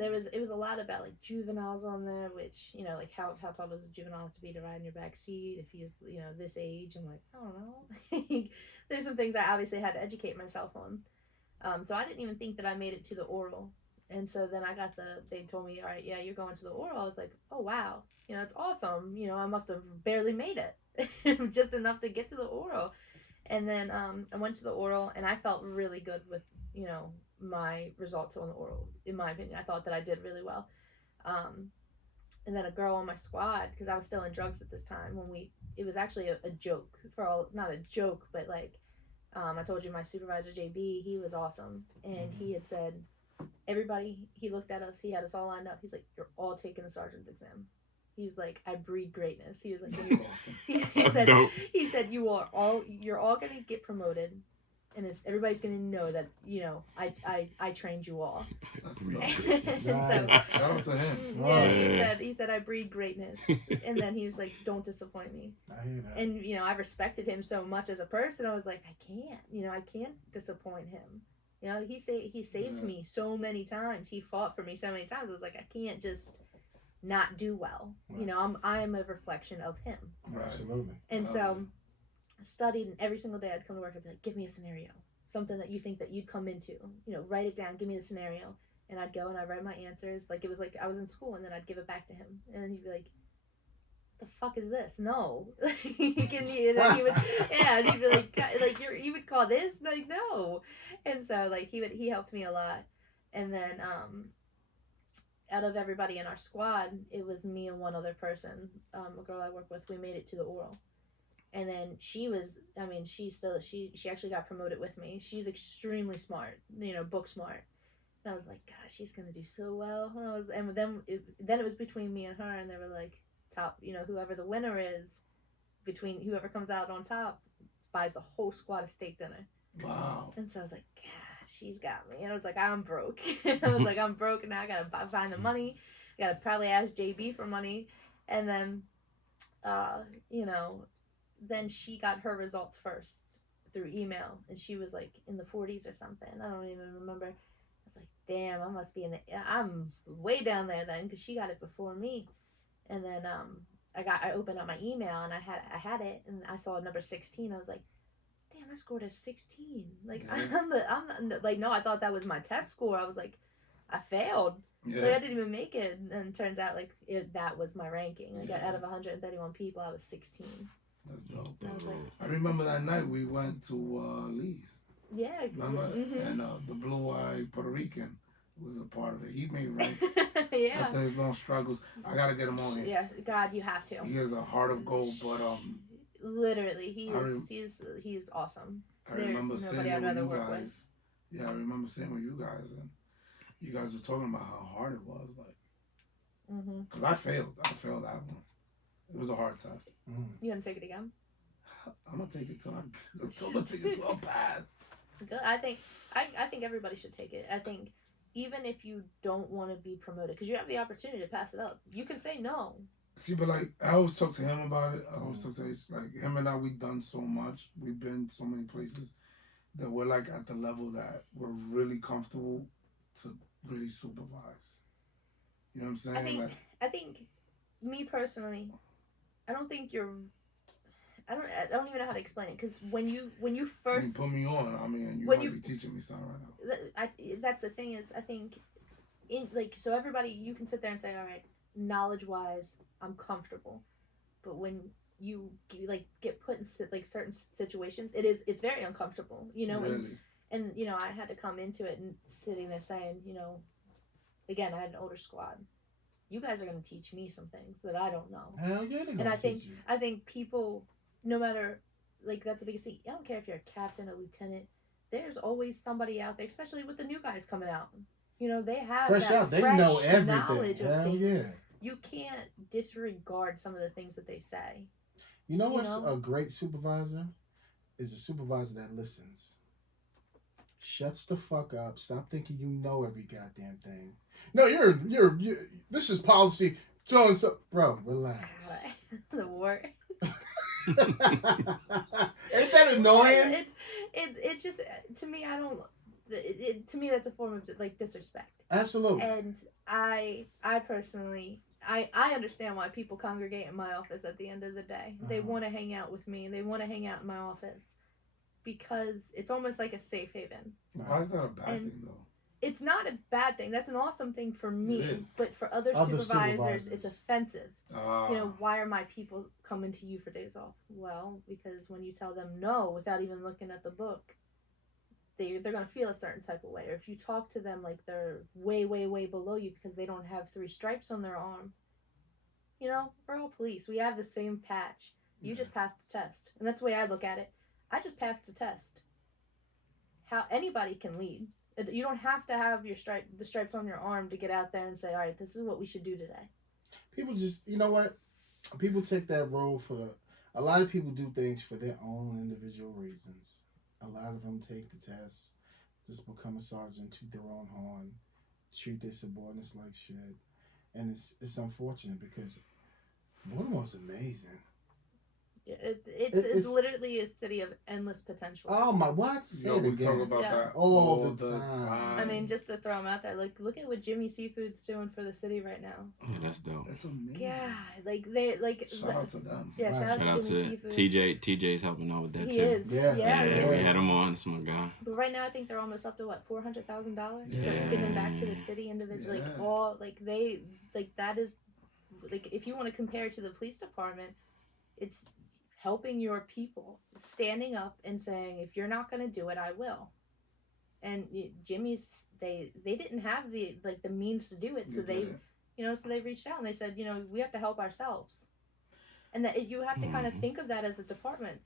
was a lot about like juveniles on there, which, you know, like how tall does a juvenile have to be to ride in your back seat if he's, you know, this age? I'm like, I don't know. There's some things I obviously had to educate myself on. So I didn't even think that I made it to the oral. And so then they told me, all right, yeah, you're going to the oral. I was like, oh, wow. You know, it's awesome. You know, I must have barely made it. Just enough to get to the oral. And then I went to the oral, and I felt really good with, you know, my results on the oral. In my opinion, I thought that I did really well. And then a girl on my squad, because I was still in drugs at this time, it was actually a joke, not a joke, but like, I told you my supervisor, JB, he was awesome. And he had said, everybody, he looked at us, he had us all lined up. He's like, you're all taking the sergeant's exam. He's like, I breed greatness. He was like, he said, you're all going to get promoted. And everybody's going to know that, you know, I trained you all. Shout out to him. Yeah, he said, I breed greatness. And then he was like, don't disappoint me. I hear that. And, you know, I respected him so much as a person. I was like, I can't disappoint him. You know, he saved me so many times. He fought for me so many times. I was like, I can't just not do well. Right. You know, I'm a reflection of him. Right. Absolutely. And so I studied, and every single day I'd come to work and be like, give me a scenario. Something that you think that you'd come into. You know, write it down, give me the scenario. And I'd go and I'd write my answers. Like, it was like I was in school, and then I'd give it back to him. And he'd be like, the fuck is this? No. And he would be like, you would call this? Like, no. And so, like, he helped me a lot. And then, out of everybody in our squad, it was me and one other person, a girl I work with. We made it to the oral. And then she actually got promoted with me. She's extremely smart, you know, book smart. And I was like, gosh, she's going to do so well. And then it was between me and her, and they were like, top, you know, whoever the winner is, whoever comes out on top buys the whole squad a steak dinner. Wow. And so I was like, God. she's got me. And I was like, I'm broke. I was like, I'm broke now. I gotta find the money. I gotta probably ask JB for money. And then, you know, then she got her results first through email, and she was like in the 40s or something. I don't even remember. I was like, damn, I must be I'm way down there then, because she got it before me. And then I opened up my email, and I had it, and I saw number 16. I was like, damn, I scored a 16. Like, Yeah. I'm the, like, no, I thought that was my test score. I was like, I failed. Yeah. Like, I didn't even make it. And it turns out, like, that was my ranking. Like, Yeah. out of 131 people, I was 16. That's dope. I was like, I remember that night we went to Lee's. yeah. Remember? Mm-hmm. And the blue-eyed Puerto Rican was a part of it. He made rank Yeah. after his long struggles. I gotta get him on here. Yeah, God, you have to. He has a heart of gold, but literally, he's awesome. I There's remember nobody sitting I'd there with rather you work with. guys. Yeah, I remember sitting with you guys, and you guys were talking about how hard it was. Like, Mm-hmm. cause I failed that one. It was a hard test. You gonna take it again? I'm gonna take it till I pass. Good. I think everybody should take it. I think even if you don't want to be promoted, because you have the opportunity to pass it up, you can say no. See, but like I always talk to him about it. I always talk to him, like him and I. We've done so much. We've been so many places that we're like at the level that we're really comfortable to really supervise. You know what I'm saying? I think, me personally, I don't think you're. I don't even know how to explain it, because when you first put me on. I mean, you when might you- be teaching me something right now. that's the thing is, I think in like, so everybody, you can sit there and say, all right, knowledge wise, I'm comfortable, but when you like get put in like certain situations, it's very uncomfortable, you know. Really? And you know, I had to come into it and sitting there saying, you know, again, I had an older squad. You guys are going to teach me some things that I don't know. Hell yeah, And I think people, no matter, like, that's the biggest thing. I don't care if you're a captain, a lieutenant. There's always somebody out there, especially with the new guys coming out. You know, they have fresh that out, they fresh know everything. knowledge of Hell things. yeah. You can't disregard some of the things that they say. You know You what's know? a great supervisor? Is a supervisor that listens. Shuts the fuck up. Stop thinking you know every goddamn thing. No, you're this is policy. Throwing some, bro, relax. The war. Ain't that annoying? It's just, to me, I don't. To me, that's a form of like disrespect. Absolutely. And I personally, I understand why people congregate in my office at the end of the day. They want to hang out with me. They want to hang out in my office because it's almost like a safe haven. Why is that a bad thing though? It's not a bad thing. That's an awesome thing for me. It is. But for other supervisors, it's offensive. You know, why are my people coming to you for days off? Well, because when you tell them no without even looking at the book, they're going to feel a certain type of way. Or if you talk to them like they're way, way, way below you because they don't have 3 stripes on their arm. You know, we're all police. We have the same patch. You just passed the test. And that's the way I look at it. I just passed the test. How anybody can lead. You don't have to have the stripes on your arm to get out there and say, all right, this is what we should do today. People just, you know what? People take that role a lot of people do things for their own individual reasons. A lot of them take the test, just become a sergeant, toot their own horn, treat their subordinates like shit. And it's unfortunate because Baltimore's amazing. It's literally a city of endless potential. Oh my, what? Say Yo, it we again. talk about Yeah. that All all the the time. time. I mean, just to throw them out there, like, look at what Jimmy Seafood's doing for the city right now. Yeah, that's dope. It's amazing. Yeah, like they like. Shout out to them. Yeah, shout Right. out Shout to out Jimmy to Seafood. TJ. TJ's helping out with that He too. is. Yeah. Yeah, Yeah, he we is. had him on. That's my guy. But right now, I think they're almost up to what, $400,000 Yeah. giving back to the city individually. Yeah. Like all, like they, like that is, like if you want to compare it to the police department, it's helping your people, standing up and saying, if you're not going to do it, I will. And Jimmy's, they didn't have the means to do it, so they reached out and they said, we have to help ourselves. And that you have to kind of think of that as a department.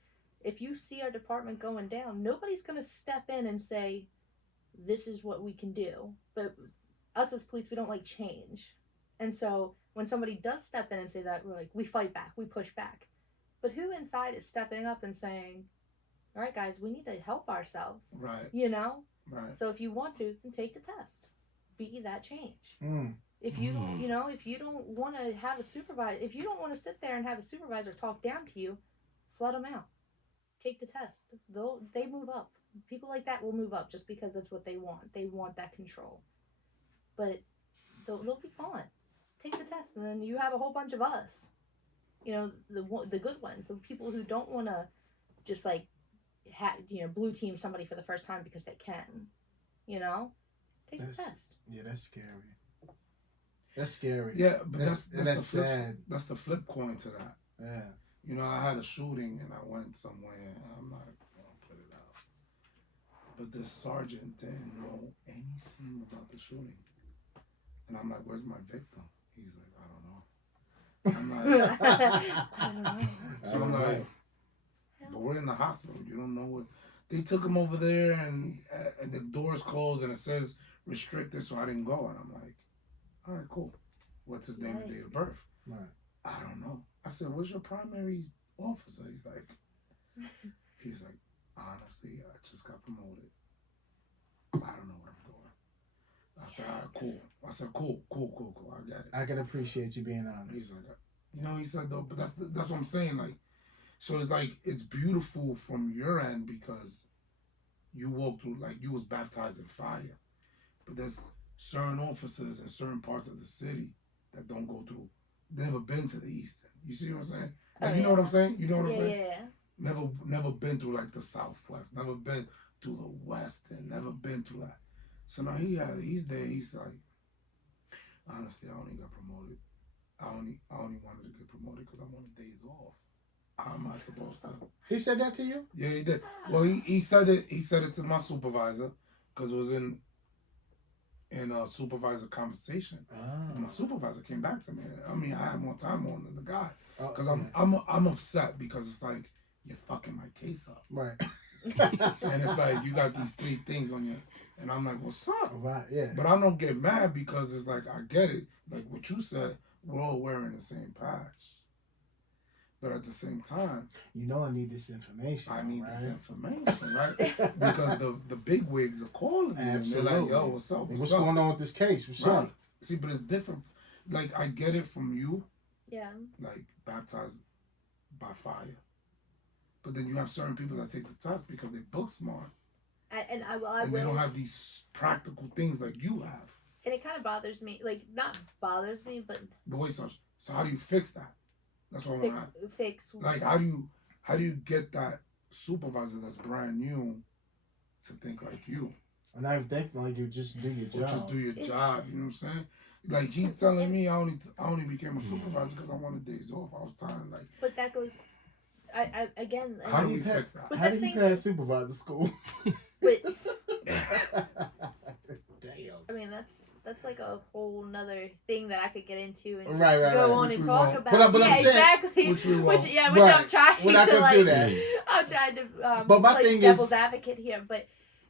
If you see our department going down, nobody's going to step in and say, this is what we can do. But us as police, we don't like change. And so when somebody does step in and say that, we're like, we fight back, we push back. But who inside is stepping up and saying, all right, guys, we need to help ourselves? Right. You know? Right. So if you want to, then take the test. Be that change. Mm. If you if you don't want to have a supervisor, if you don't want to sit there and have a supervisor talk down to you, flood them out. Take the test. They move up. People like that will move up just because that's what they want. They want that control. But they'll be gone. Take the test, and then you have a whole bunch of us. The good ones, the people who don't want to just like blue team somebody for the first time because they can. Take the test. Yeah, that's scary. That's scary. Yeah, but that's that's the sad. That's the flip coin to that. Yeah. I had a shooting and I went somewhere. I'm not gonna put it out, but the sergeant didn't know anything about the shooting, and I'm like, "Where's my victim?" He's like, "I don't know." I'm like, I don't know. so I'm like, "But we're in the hospital. You don't know what." They took him over there, and the door's closed, and it says restricted, so I didn't go. And I'm like, all right, cool. What's his name and date of birth? Right. I don't know. I said, what's your primary officer? He's like, honestly, I just got promoted. I don't know what I'm doing. I said, all right, cool. I said, cool. I get it. I can appreciate you being honest. He's like, he said though, but that's what I'm saying. Like, so it's like, it's beautiful from your end because you walked through, like, you was baptized in fire. But there's certain officers in certain parts of the city that don't go through, never been to the Eastern. You see what I'm saying? Like, you know what I'm saying? You know what I'm saying? Yeah. Never been through like the Southwest, never been through the West, and never been through that. So now he's there. He's like, honestly, I only got promoted. I only wanted to get promoted because I wanted days off. How am I supposed to? He said that to you? Yeah, he did. Well, he said it. He said it to my supervisor because it was in a supervisor conversation. Oh. My supervisor came back to me. I mean, I had more time on than the guy because okay. I'm upset because it's like you're fucking my case up, Right. and it's like you got these 3 things on you, and I'm like, what's up? Right. Yeah. But I don't get mad because it's like I get it. Like what you said, we're all wearing the same patch. But at the same time, I need this information. I need right? this information, right? Because the big wigs are calling me and they're like, yo, what's up? What's going on with this case? What's up? See, but it's different. Like, I get it from you. Yeah. Like, baptized by fire. But then you have certain people that take the test because they book smart. And they don't have these practical things like you have. And it kind of bothers me. Like, not bothers me, but wait, so how do you fix that? That's what I'm at. Fix. Like, how do you get that supervisor that's brand new to think like you? And I think like you just do your job. Or just do your job. You know what I'm saying? Like he's telling me I only became a supervisor because I wanted days off. I was tired. Like, but that goes. I again. How do we fix that? How do you pass supervisor school? But damn. I mean that's like a whole nother thing that I could get into and just right, go on and talk about. But I'm saying, exactly. Which we which won't. I'm trying We're not to gonna do that. I'm trying to but my play thing devil's is, advocate here, but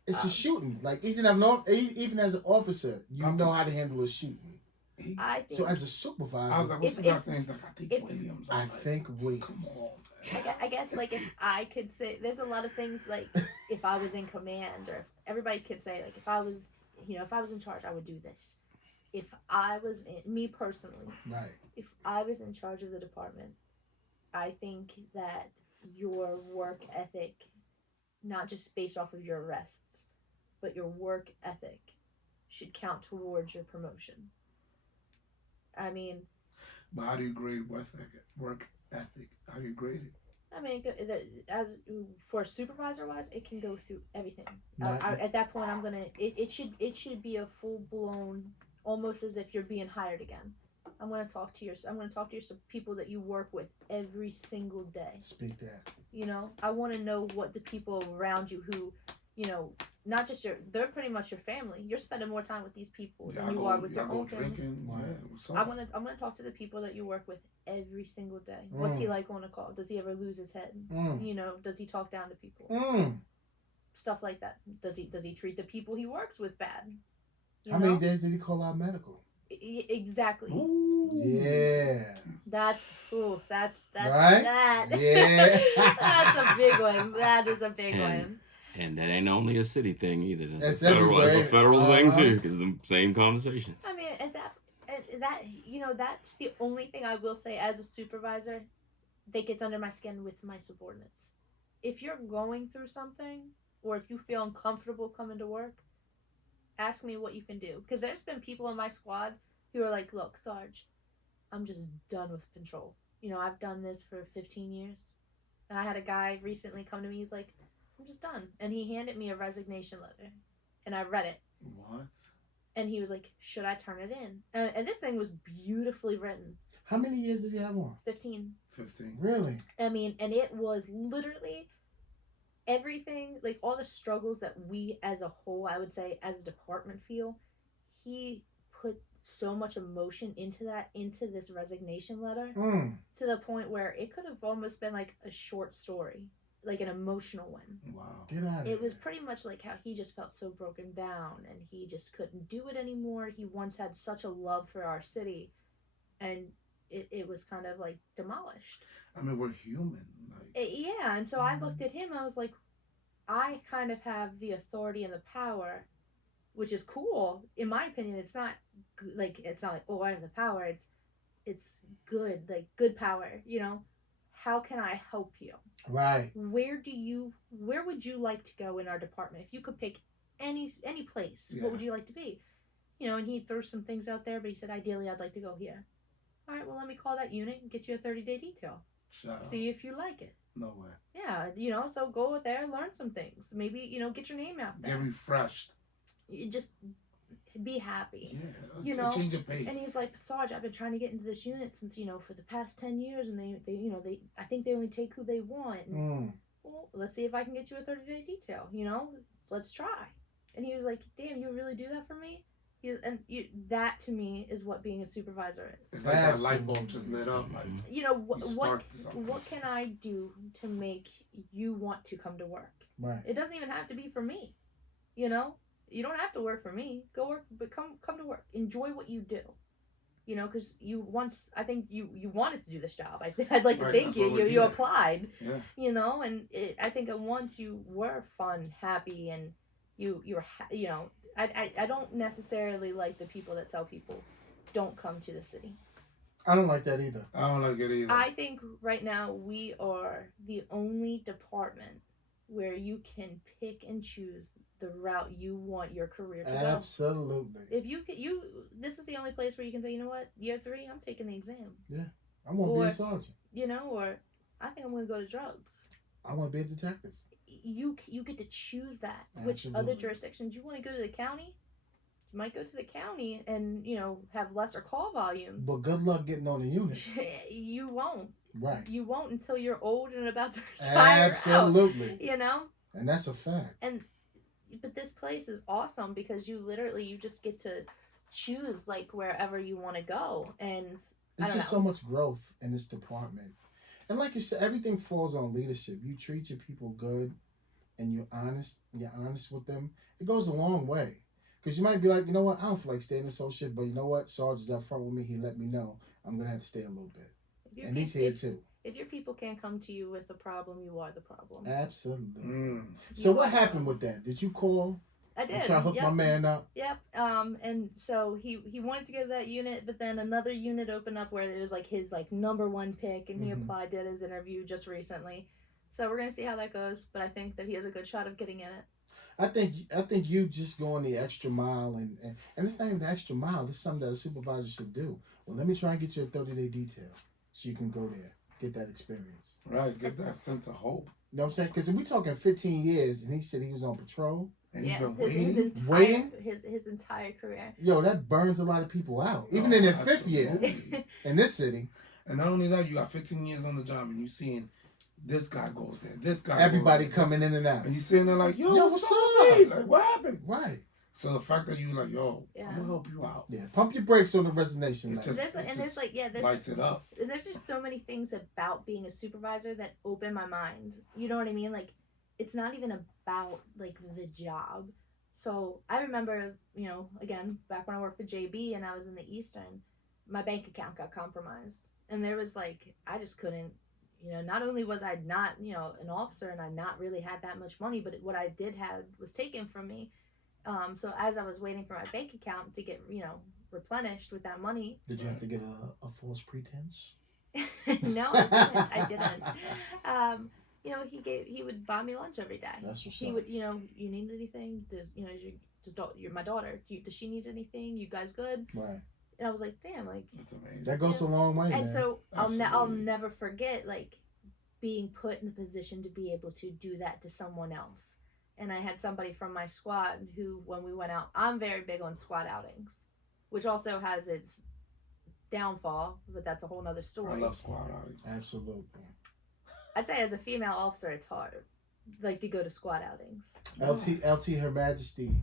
it's a shooting. Like even as an officer, you know how to handle a shooting. I think, so as a supervisor, I was like, what's the last thing? He's like, I think Williams. I think Williams. Come on. I guess like if I could say, there's a lot of things like if I was in command, or if everybody could say like if I was in charge, I would do this. If I was me personally, right? If I was in charge of the department, I think that your work ethic, not just based off of your arrests, but your work ethic, should count towards your promotion. I mean, but how do you grade work ethic? How do you grade it? I mean, as for supervisor wise, it can go through everything. At that point, I'm gonna. It should be a full blown, almost as if you're being hired again. I'm gonna talk to your people that you work with every single day. Speak that. I want to know what the people around you who, not just they're pretty much your family. You're spending more time with these people than you are with your own family. I'm gonna talk to the people that you work with every single day. What's he like on a call? Does he ever lose his head? Does he talk down to people? Stuff like that. Does he treat the people he works with bad? How many days did he call out medical? Exactly. Ooh. Yeah. That's right? that. Yeah. That's a big one. That is a big one. And that ain't only a city thing either. That's That's a federal thing everywhere. too, because the same conversations. I mean, at that that's the only thing I will say as a supervisor that gets under my skin with my subordinates. If you're going through something, or if you feel uncomfortable coming to work, ask me what you can do. Because there's been people in my squad who are like, "Look, Sarge, I'm just done with patrol. I've done this for 15 years." And I had a guy recently come to me. He's like, "I'm just done." And he handed me a resignation letter. And I read it. What? And he was like, "Should I turn it in?" And this thing was beautifully written. How many years did you have on? 15. 15. Really? I mean, and it was literally everything, like all the struggles that we as a whole, I would say, as a department feel. He put so much emotion into this resignation letter, to the point where it could have almost been like a short story, like an emotional one. Wow. Get out of It was here. pretty much like how he just felt so broken down and he just couldn't do it anymore. He once had such a love for our city, and it was kind of like demolished. I mean, we're human. Yeah, and so I looked at him and I was like, I kind of have the authority and the power, which is cool. In my opinion, it's not like oh, I have the power. It's good, like good power. How can I help you? Right. Where would you like to go in our department? If you could pick any place, Yeah. what would you like to be? And he threw some things out there, but he said ideally I'd like to go here. All right, well, let me call that unit and get you a 30-day detail. Shut See if you like it. No way. Yeah, so go there, learn some things. Maybe, get your name out there. Get refreshed. You just be happy. Yeah. Change your pace. And he's like, Sarge, I've been trying to get into this unit since, for the past 10 years, and they I think they only take who they want. And, well, let's see if I can get you a 30-day detail, let's try. And he was like, damn, you really do that for me? That to me is what being a supervisor is. It's like that light bulb just lit up. Like, what can I do to make you want to come to work? Right. It doesn't even have to be for me. You don't have to work for me. Go work, but come to work. Enjoy what you do. Because I think you wanted to do this job. I'd like to think you applied. Yeah. And I think once you were fun, happy, and I don't necessarily like the people that tell people don't come to the city. I don't like that either. I don't like it either. I think right now we are the only department where you can pick and choose the route you want your career to go. Absolutely. If this is the only place where you can say, you know what, year 3, I'm taking the exam. Yeah. I want to be a sergeant. Or I think I'm going to go to drugs. I want to be a detective. You get to choose that. Absolutely. Which other jurisdictions you want to go to the county? You might go to the county and have lesser call volumes. But good luck getting on a unit. You won't. Right. You won't until you're old and about to retire. Absolutely. Out, And that's a fact. But this place is awesome because you just get to choose like wherever you want to go, and it's just so much growth in this department. And like you said, everything falls on leadership. You treat your people good, and you're honest with them. It goes a long way. Because you might be like, you know what, I don't feel like staying this whole shift, but you know what, Sarge is up front with me. He let me know I'm going to have to stay a little bit. And he's here too. If your people can't come to you with a problem, you are the problem. Absolutely. So what happened with that? Did you call? I did. Try to hook my man up? Yep. And so he wanted to go to that unit, but then another unit opened up where it was like his number one pick, and he applied, did his interview just recently. So we're gonna see how that goes, but I think that he has a good shot of getting in it. I think you just going the extra mile, and it's not even the extra mile. It's something that a supervisor should do. Well, let me try and get you a 30-day detail so you can go there, get that experience. Right, get that sense of hope. You know what I'm saying? Because we're talking 15 years, and he said he was on patrol. And he's been waiting. His entire career. Yo, that burns a lot of people out. Even in their 5th year in this city. And not only that, you got 15 years on the job, and you seeing this guy goes there, this guy everybody goes there, coming in and out. And you sitting there like, yo what's up? Like, what happened? Right. So the fact that you like, yo, I'm going to help you out. Yeah, pump your brakes on the resignation. There's lights it up. There's just so many things about being a supervisor that open my mind. You know what I mean? Like, it's not even about like the job. So I remember, again, back when I worked for JB and I was in the Eastern, my bank account got compromised. And there was I just couldn't, not only was I not, an officer and I not really had that much money, but what I did have was taken from me. So as I was waiting for my bank account to get, replenished with that money. Did you have to get a false pretense? No, I didn't. He would buy me lunch every day. That's what's He up. would, you need anything? You're my daughter. Does she need anything? You guys good? Right. And I was like, damn, like That's amazing. That goes a long way, and man. so I'll Absolutely. never forget like being put in the position to be able to do that to someone else. And I had somebody from my squad who, when we went out, I'm very big on squad outings, which also has its downfall, but that's a whole nother story. I love squad outings. Absolutely. I'd say as a female officer, it's hard, like to go to squad outings. LT, Her Majesty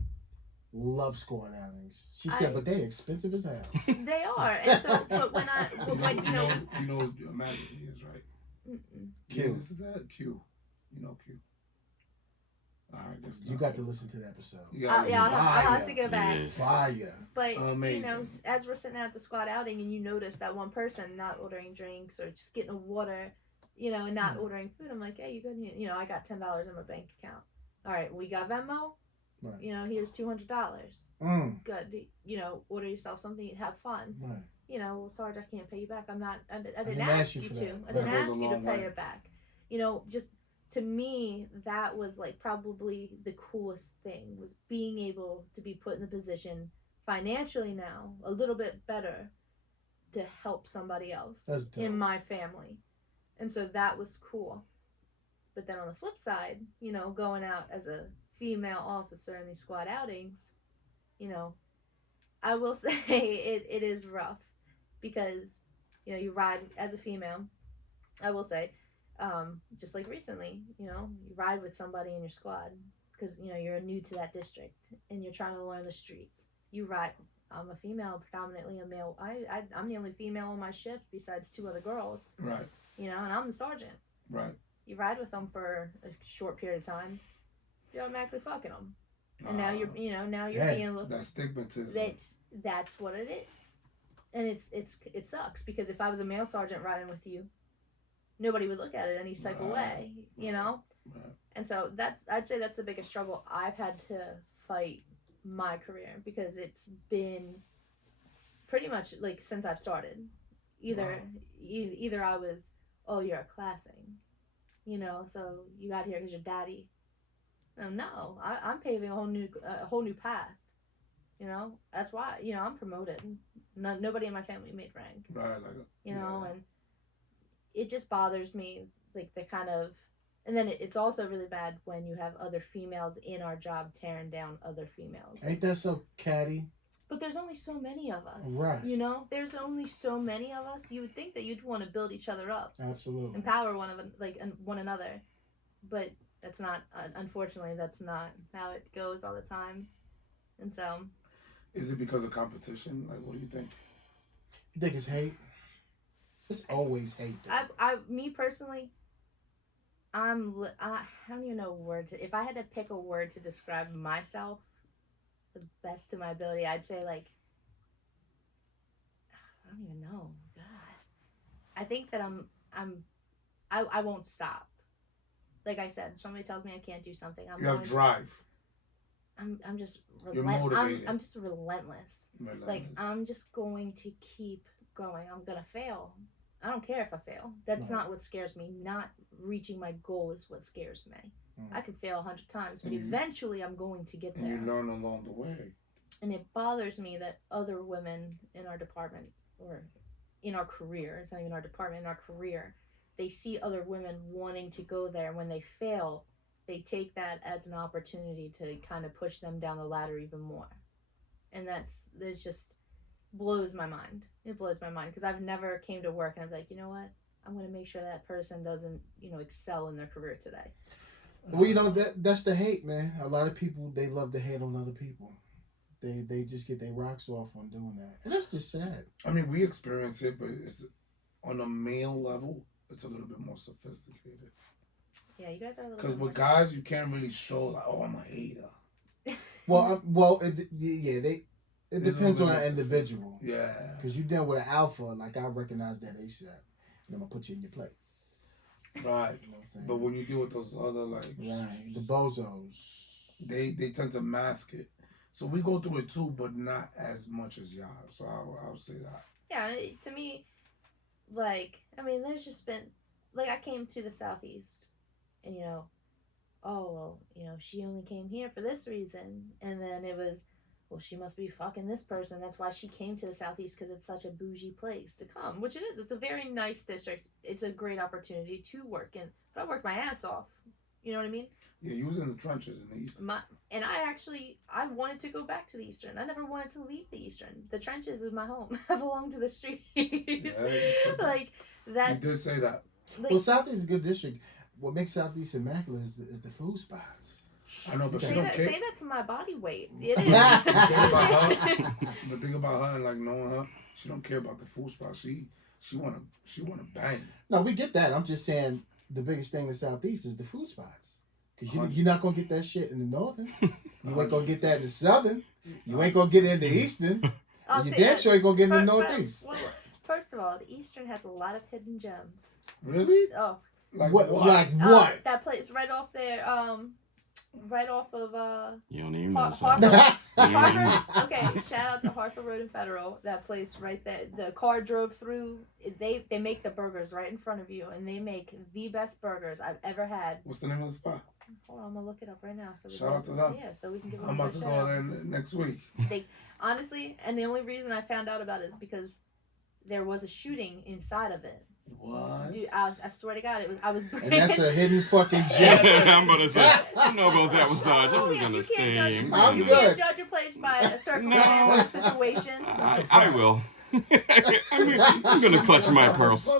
loves squad outings. She said, but they expensive as hell. They are, and so, but when you know what Your Majesty is, right? Q. Yeah, this is that Q. You know Q. All right, guess You got to listen to the episode. I'll have to go back. Yeah. Fire. But Amazing. as we're sitting at the squad outing, and you notice that one person not ordering drinks or just getting a water, and not ordering food, I'm like, hey, you good? I got $10 in my bank account. All right, we got Venmo. Right. Here's $200. Good. Order yourself something, have fun. Right. Well, Sarge, I can't pay you back. I didn't didn't ask ask you you for to. that. I didn't That goes ask a you to long pay way. it back. Just to me, that was like probably the coolest thing, was being able to be put in the position financially now a little bit better to help somebody else That's dope. in my family. And so that was cool. But then on the flip side, going out as a female officer in these squad outings, I will say it is rough because, you ride as a female. I will say, just like recently, you ride with somebody in your squad because, you're new to that district and you're trying to learn the streets. You ride. I'm a female, predominantly a male. I'm the only female on my shift besides 2 other girls. Right. And I'm the sergeant. Right. You ride with them for a short period of time, you're automatically fucking them, and now you're being looked. That's stigmatism. That's what it is, and it sucks because if I was a male sergeant riding with you, nobody would look at it any type of way, Right. And so I'd say that's the biggest struggle I've had to fight my career, because it's been pretty much like since I've started, either I was, oh, you're a classing, so you got here because your daddy. No, I'm paving a whole new path. That's why I'm promoted. Nobody in my family made rank. Right. And it just bothers me, like the kind of, and then it's also really bad when you have other females in our job tearing down other females. Ain't that so catty? But there's only so many of us. Right. There's only so many of us. You would think that you'd want to build each other up, Absolutely. empower one another, but that's not. Unfortunately, that's not how it goes all the time. And so, Is it because of competition? Like, what do you think? You think it's hate? It's always hate. Though. me personally, I don't even know a word to. If I had to pick a word to describe myself, the best to my ability, I'd say like, I don't even know. God, I think that I won't stop. Like I said, somebody tells me I can't do something. You have drive. I'm just You're motivated. I'm just relentless. Like I'm just going to keep going. I'm gonna fail. I don't care if I fail. That's not what scares me. Not reaching my goal is what scares me. I can fail 100 times, but eventually I'm going to get there. And you learn along the way. And it bothers me that other women in our department, or in our career, it's not even our department, in our career, they see other women wanting to go there. When they fail, they take that as an opportunity to kind of push them down the ladder even more. And that's just blows my mind. It blows my mind because I've never came to work and I'm like, you know what? I'm going to make sure that person doesn't, excel in their career today. Well, that's the hate, man. A lot of people, they love to hate on other people. They just get their rocks off on doing that. And that's just sad. I mean, we experience it, but it's on a male level, it's a little bit more sophisticated. Yeah, you guys are a little bit Because more with guys, you can't really show like, oh, I'm a hater. It depends on the individual. Yeah. Because you deal with an alpha, like I recognize that ASAP. And I'm going to put you in your place. Right. You know what I'm saying? But when you deal with those other like right, the bozos. they tend to mask it. So we go through it too, but not as much as y'all. So I'll say that. Yeah, to me, like, I mean, there's just been, like, I came to the Southeast, and, oh, well, she only came here for this reason. And then it was, well, she must be fucking this person. That's why she came to the Southeast, because it's such a bougie place to come, which it is. It's a very nice district. It's a great opportunity to work in. But I worked my ass off. You know what I mean? Yeah, you was in the trenches in the East. And I wanted to go back to the Eastern. I never wanted to leave the Eastern. The trenches is my home. I belong to the streets. Yeah, like that. You did say that. Like, Well, Southeast is a good district. What makes Southeast immaculate is the food spots. I know, but she say don't that, care. say that to my body weight. It is. The thing about her and like knowing her, she don't care about the food spot. She wanna bang. No, we get that. I'm just saying the biggest thing in the Southeast is the food spots. Because you're not going to get that shit in the Northern. You ain't going to get that in the Southern. You ain't going to get it in the Eastern. And you damn sure ain't going to get it in the Northeast. First of all, the Eastern has a lot of hidden gems. Really? Oh. Like what? what? Like what? That place right off there, right off of You don't even know. Harper. Okay, shout out to Harper Road and Federal. That place right there. The car drove through. They make the burgers right in front of you, and they make the best burgers I've ever had. What's the name of the spot? Hold on, I'm gonna look it up right now. So Shout out to them. Yeah, so we can give them I'm about to go there next week. They honestly, and the only reason I found out about it is because there was a shooting inside of it. What? Dude, I swear to God, I was. And that's a hidden fucking gem. I'm gonna say, I don't know about that one, Sarge. Oh, I'm yeah, gonna you stay. can't I'm can't judge a place by a circumstance or situation. I will. I'm gonna clutch my pearls.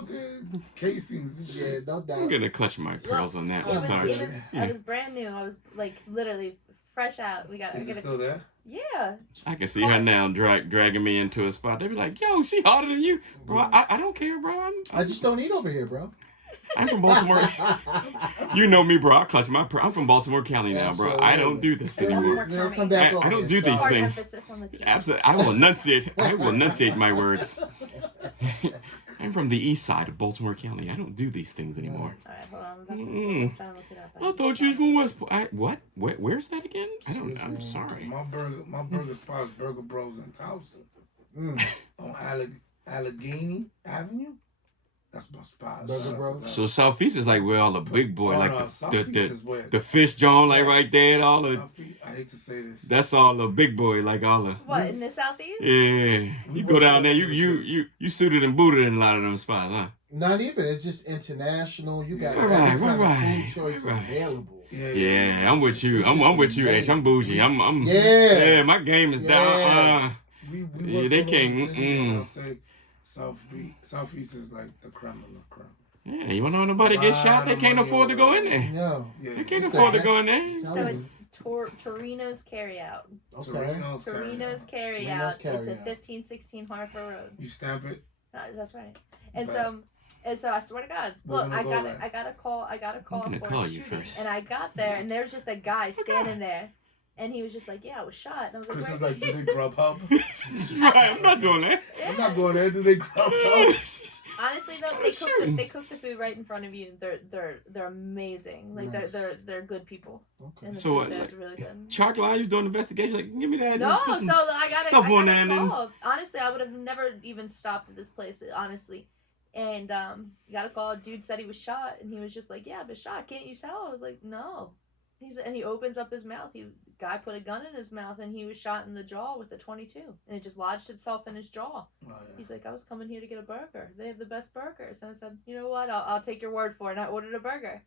Casings. Yeah, no doubt. I'm gonna clutch my pearls on that one, Sarge. I was brand new. I was like literally fresh out. Is it still there? Yeah. I can see her now dragging me into a spot. They be like, "Yo, she harder than you, bro." I don't care, bro. I just don't eat over here, bro. I'm from Baltimore. You know me, bro. I clutch my pearls. I'm from Baltimore County now, bro. I don't do this anymore. You know, come back I over don't here, do these sorry. things. Absolutely. I will enunciate my words. I'm from the east side of Baltimore County. I don't do these things anymore. Alright, hold on. I'm trying to look it up. I thought you was from West. What? Where's that again? I don't. I'm sorry. My burger spot is Burger Bros in Towson. On Allegheny Avenue. That's my spot. Burger Bros. So Southeast is like where all the big boy, like the the fish joint, like right there, all the. I hate to say this. That's all the big boy, like all the. What, in the Southeast? Yeah, you go down there, you suited and booted in a lot of them spots, huh? Not even. It's just international. You got All every right, kind all of right, food choice all right. available. Yeah, I'm with you. I'm with you, H. I'm bougie. I'm. Yeah. My game is down. We Yeah, they can't. Say Southeast is like the creme of the creme. Yeah, you wanna know nobody get shot? They can't afford to go in there. No. Yeah, They can't afford to go in there. So it's Torino's Carryout. Okay. Torino's Carryout. It's a 1516 Harper Road. You stamp it. That's right. And so I swear to God, look, I got a call for a shooting, and I got there, and there's just a guy standing there, and he was just like, "Yeah, I was shot." And I was like, Chris is right. like, "Do they Grubhub?" Right, I'm not doing that. Yeah. I'm not going there. Do they Grubhub? Honestly though, they cook the food right in front of you. They're amazing. Like Nice. they're good people. Okay. And the So food there is really good. Chalk line, you doing investigation? Like, give me that. No, put so some I got stuff on there, a and then. call. Honestly, I would have never even stopped at this place. Honestly, and got a call. Dude said he was shot, and he was just like, "Yeah, I've been shot. Can't you tell?" I was like, "No." And he opens up his mouth. Guy put a gun in his mouth, and he was shot in the jaw with a .22, and it just lodged itself in his jaw. Oh, yeah. He's like, "I was coming here to get a burger. They have the best burgers." And I said, "You know what? I'll take your word for it." And I ordered a burger,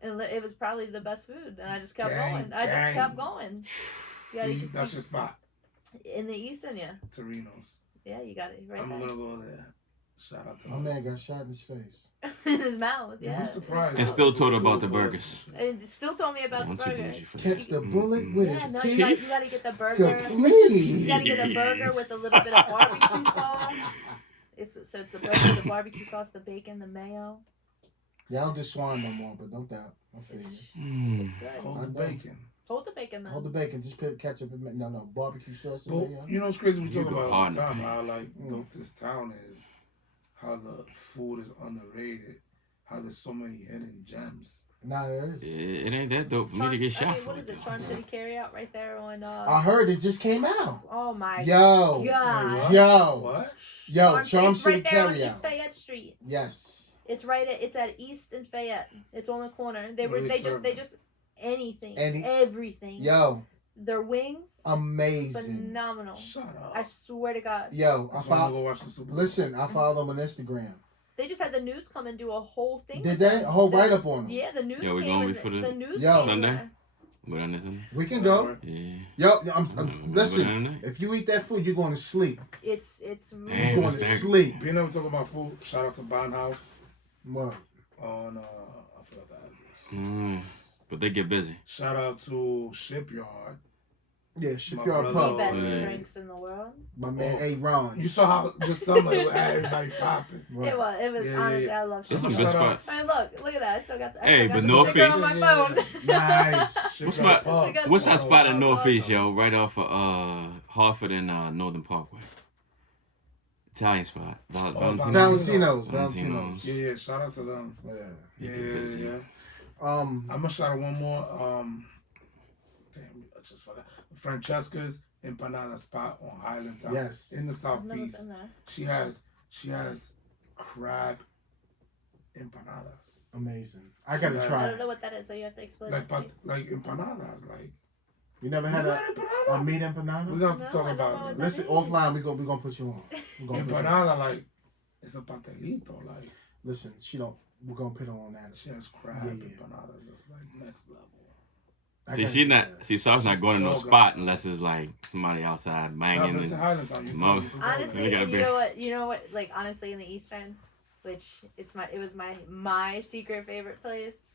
and it was probably the best food. And I just kept going. I just kept going. See, that's your spot. In the Eastern, yeah. Torino's. Yeah, you got it right I'm there. gonna go there. Shout out to My man got shot in his face. In his mouth, You'd yeah. be surprised. And still told her about the burgers. And still told me about the I'm too burger. bougie for that. Catch the bullet with Yeah, his no, teeth. you gotta get the burger. Complete. You gotta get a burger with a little bit of barbecue sauce. It's the burger, the barbecue sauce, the bacon, the mayo. Yeah, I don't do swine no more, but no doubt. I feel Hmm. you. It's good. Hold the bacon. Hold the bacon then. Hold the bacon. Just put ketchup and no barbecue sauce. But And you know what's crazy? We You talk go about all hard the in the time paint. how like dope this town is, how the food is underrated. how there's so many hidden gems. Nah, there is. It ain't that dope for me to get shot for what it. is it? though. Charm City Carryout right there on. I heard it just came out. Oh my Yo. god. Wait, what? Yo. What? Yo, Charm it's City right there on Carryout. East Fayette Street. Yes. It's it's at East and Fayette. It's on the corner. They What are they just anything, Any- everything. Yo, Their wings, amazing. phenomenal. Shut up. I swear to God. Yo, That's why I'm gonna go watch the Super Bowl. Listen, I followed them on Instagram. They just had the news come and do a whole thing. Did with they? them. A whole The- write up on them. Yeah, the news Yo, we came. going and for the- the news Yo. came Sunday? there. What on this? We can go. Yeah. Yo, What listen. on that? If you eat that food, you're going to sleep. It's Damn, You're really going what's to that? sleep. Being able to talk about food, shout out to Bondhouse What? on I forgot that address. But they get busy. Shout out to Shipyard. Yeah, Shipyard brother- the Pub. best Yeah. drinks in the world. My man, Oh. A. Ron. You saw how this summer it had everybody popping. Right. It was Yeah, honestly, yeah. I love There's some Shipyard. good Shout out. spots. I mean, look at that. I still got the, I Hey, still got but the North sticker Face- on my phone. Nice. What's Shipyard my- Pub. What's What's our spot in Oh, Northeast, awesome. yo? Right off of Hartford and Northern Parkway. Italian spot. Valentino's. Valentino's. Yeah, shout out to them. Yeah. Yeah. Um, I'm gonna shout out one more. Damn, I just forgot. Francesca's Empanada spot on Highland Town. Yes. In the I've never southeast. been there. She has crab empanadas. amazing. I gotta Yeah. try I don't it. know what that is, so you have to explain Like it to me. empanadas. Like You never had a meat empanada? We're gonna have to No, talk I don't know about what it. that Listen, is. offline, we gonna put you on. We gonna put you on. Empanada, like it's a pastelito. Like Listen, we're gonna put her on that. she has crab Yeah. empanadas. It's like next level. I See, gotta she do not. that. See, Saul's not Just going to no talk spot about it. unless it's like somebody outside I've banging. been to And, Highland Town. Some other- Honestly, We gotta and be- you know what, like honestly in the Eastern, which it was my secret favorite place,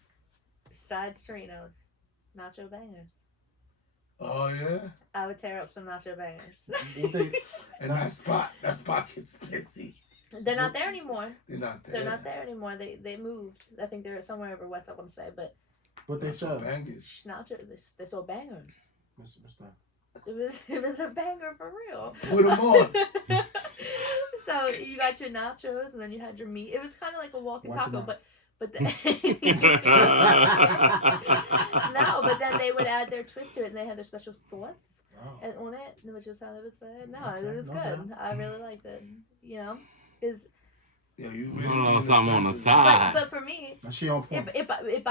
besides Torino's, nacho bangers. Oh yeah, I would tear up some nacho bangers. What they, and that spot gets busy. They're not there anymore. They're not there. They're not there anymore. They moved. I think they're somewhere over west. I want to say, but what they Nacho sell? bangers. nacho they sold bangers. What's that? It was a banger for real. Put 'em on. So you got your nachos and then you had your meat. It was kind of like a walking Watch taco, it but then no, but then they would add their twist to it and they had their special sauce Oh. and on it, which is how they would say it. No, Okay, it was no good. doubt. I really liked it. You know, because Yeah, you really Oh, need something on the attention. side. but for me, Now she on point. it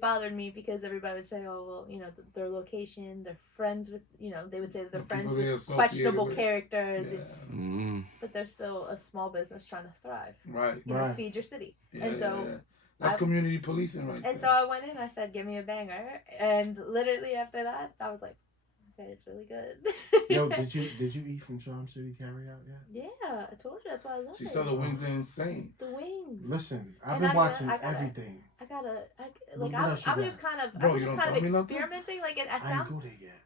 bothered me because everybody would say, oh well, you know, their location, they're friends with, you know, they would say that they're The friends people they with associated questionable with. characters, Yeah. but they're still a small business trying to thrive. Right. You know, Right. feed your city. Yeah, And so yeah. That's I- community policing right And so there. I went in, I said, give me a banger. And literally after that, I was like, okay, it's really good. Yo, did you eat from Charm City Carryout yet? Yeah, I told you, that's why I love She it. said the wings are insane. The wings. Listen, I've And been I watching gotta- everything. What What I else you was got? just kind of, Bro, I was you just don't kind tell me of nothing? experimenting. Like, I I ain't sound, go there yet.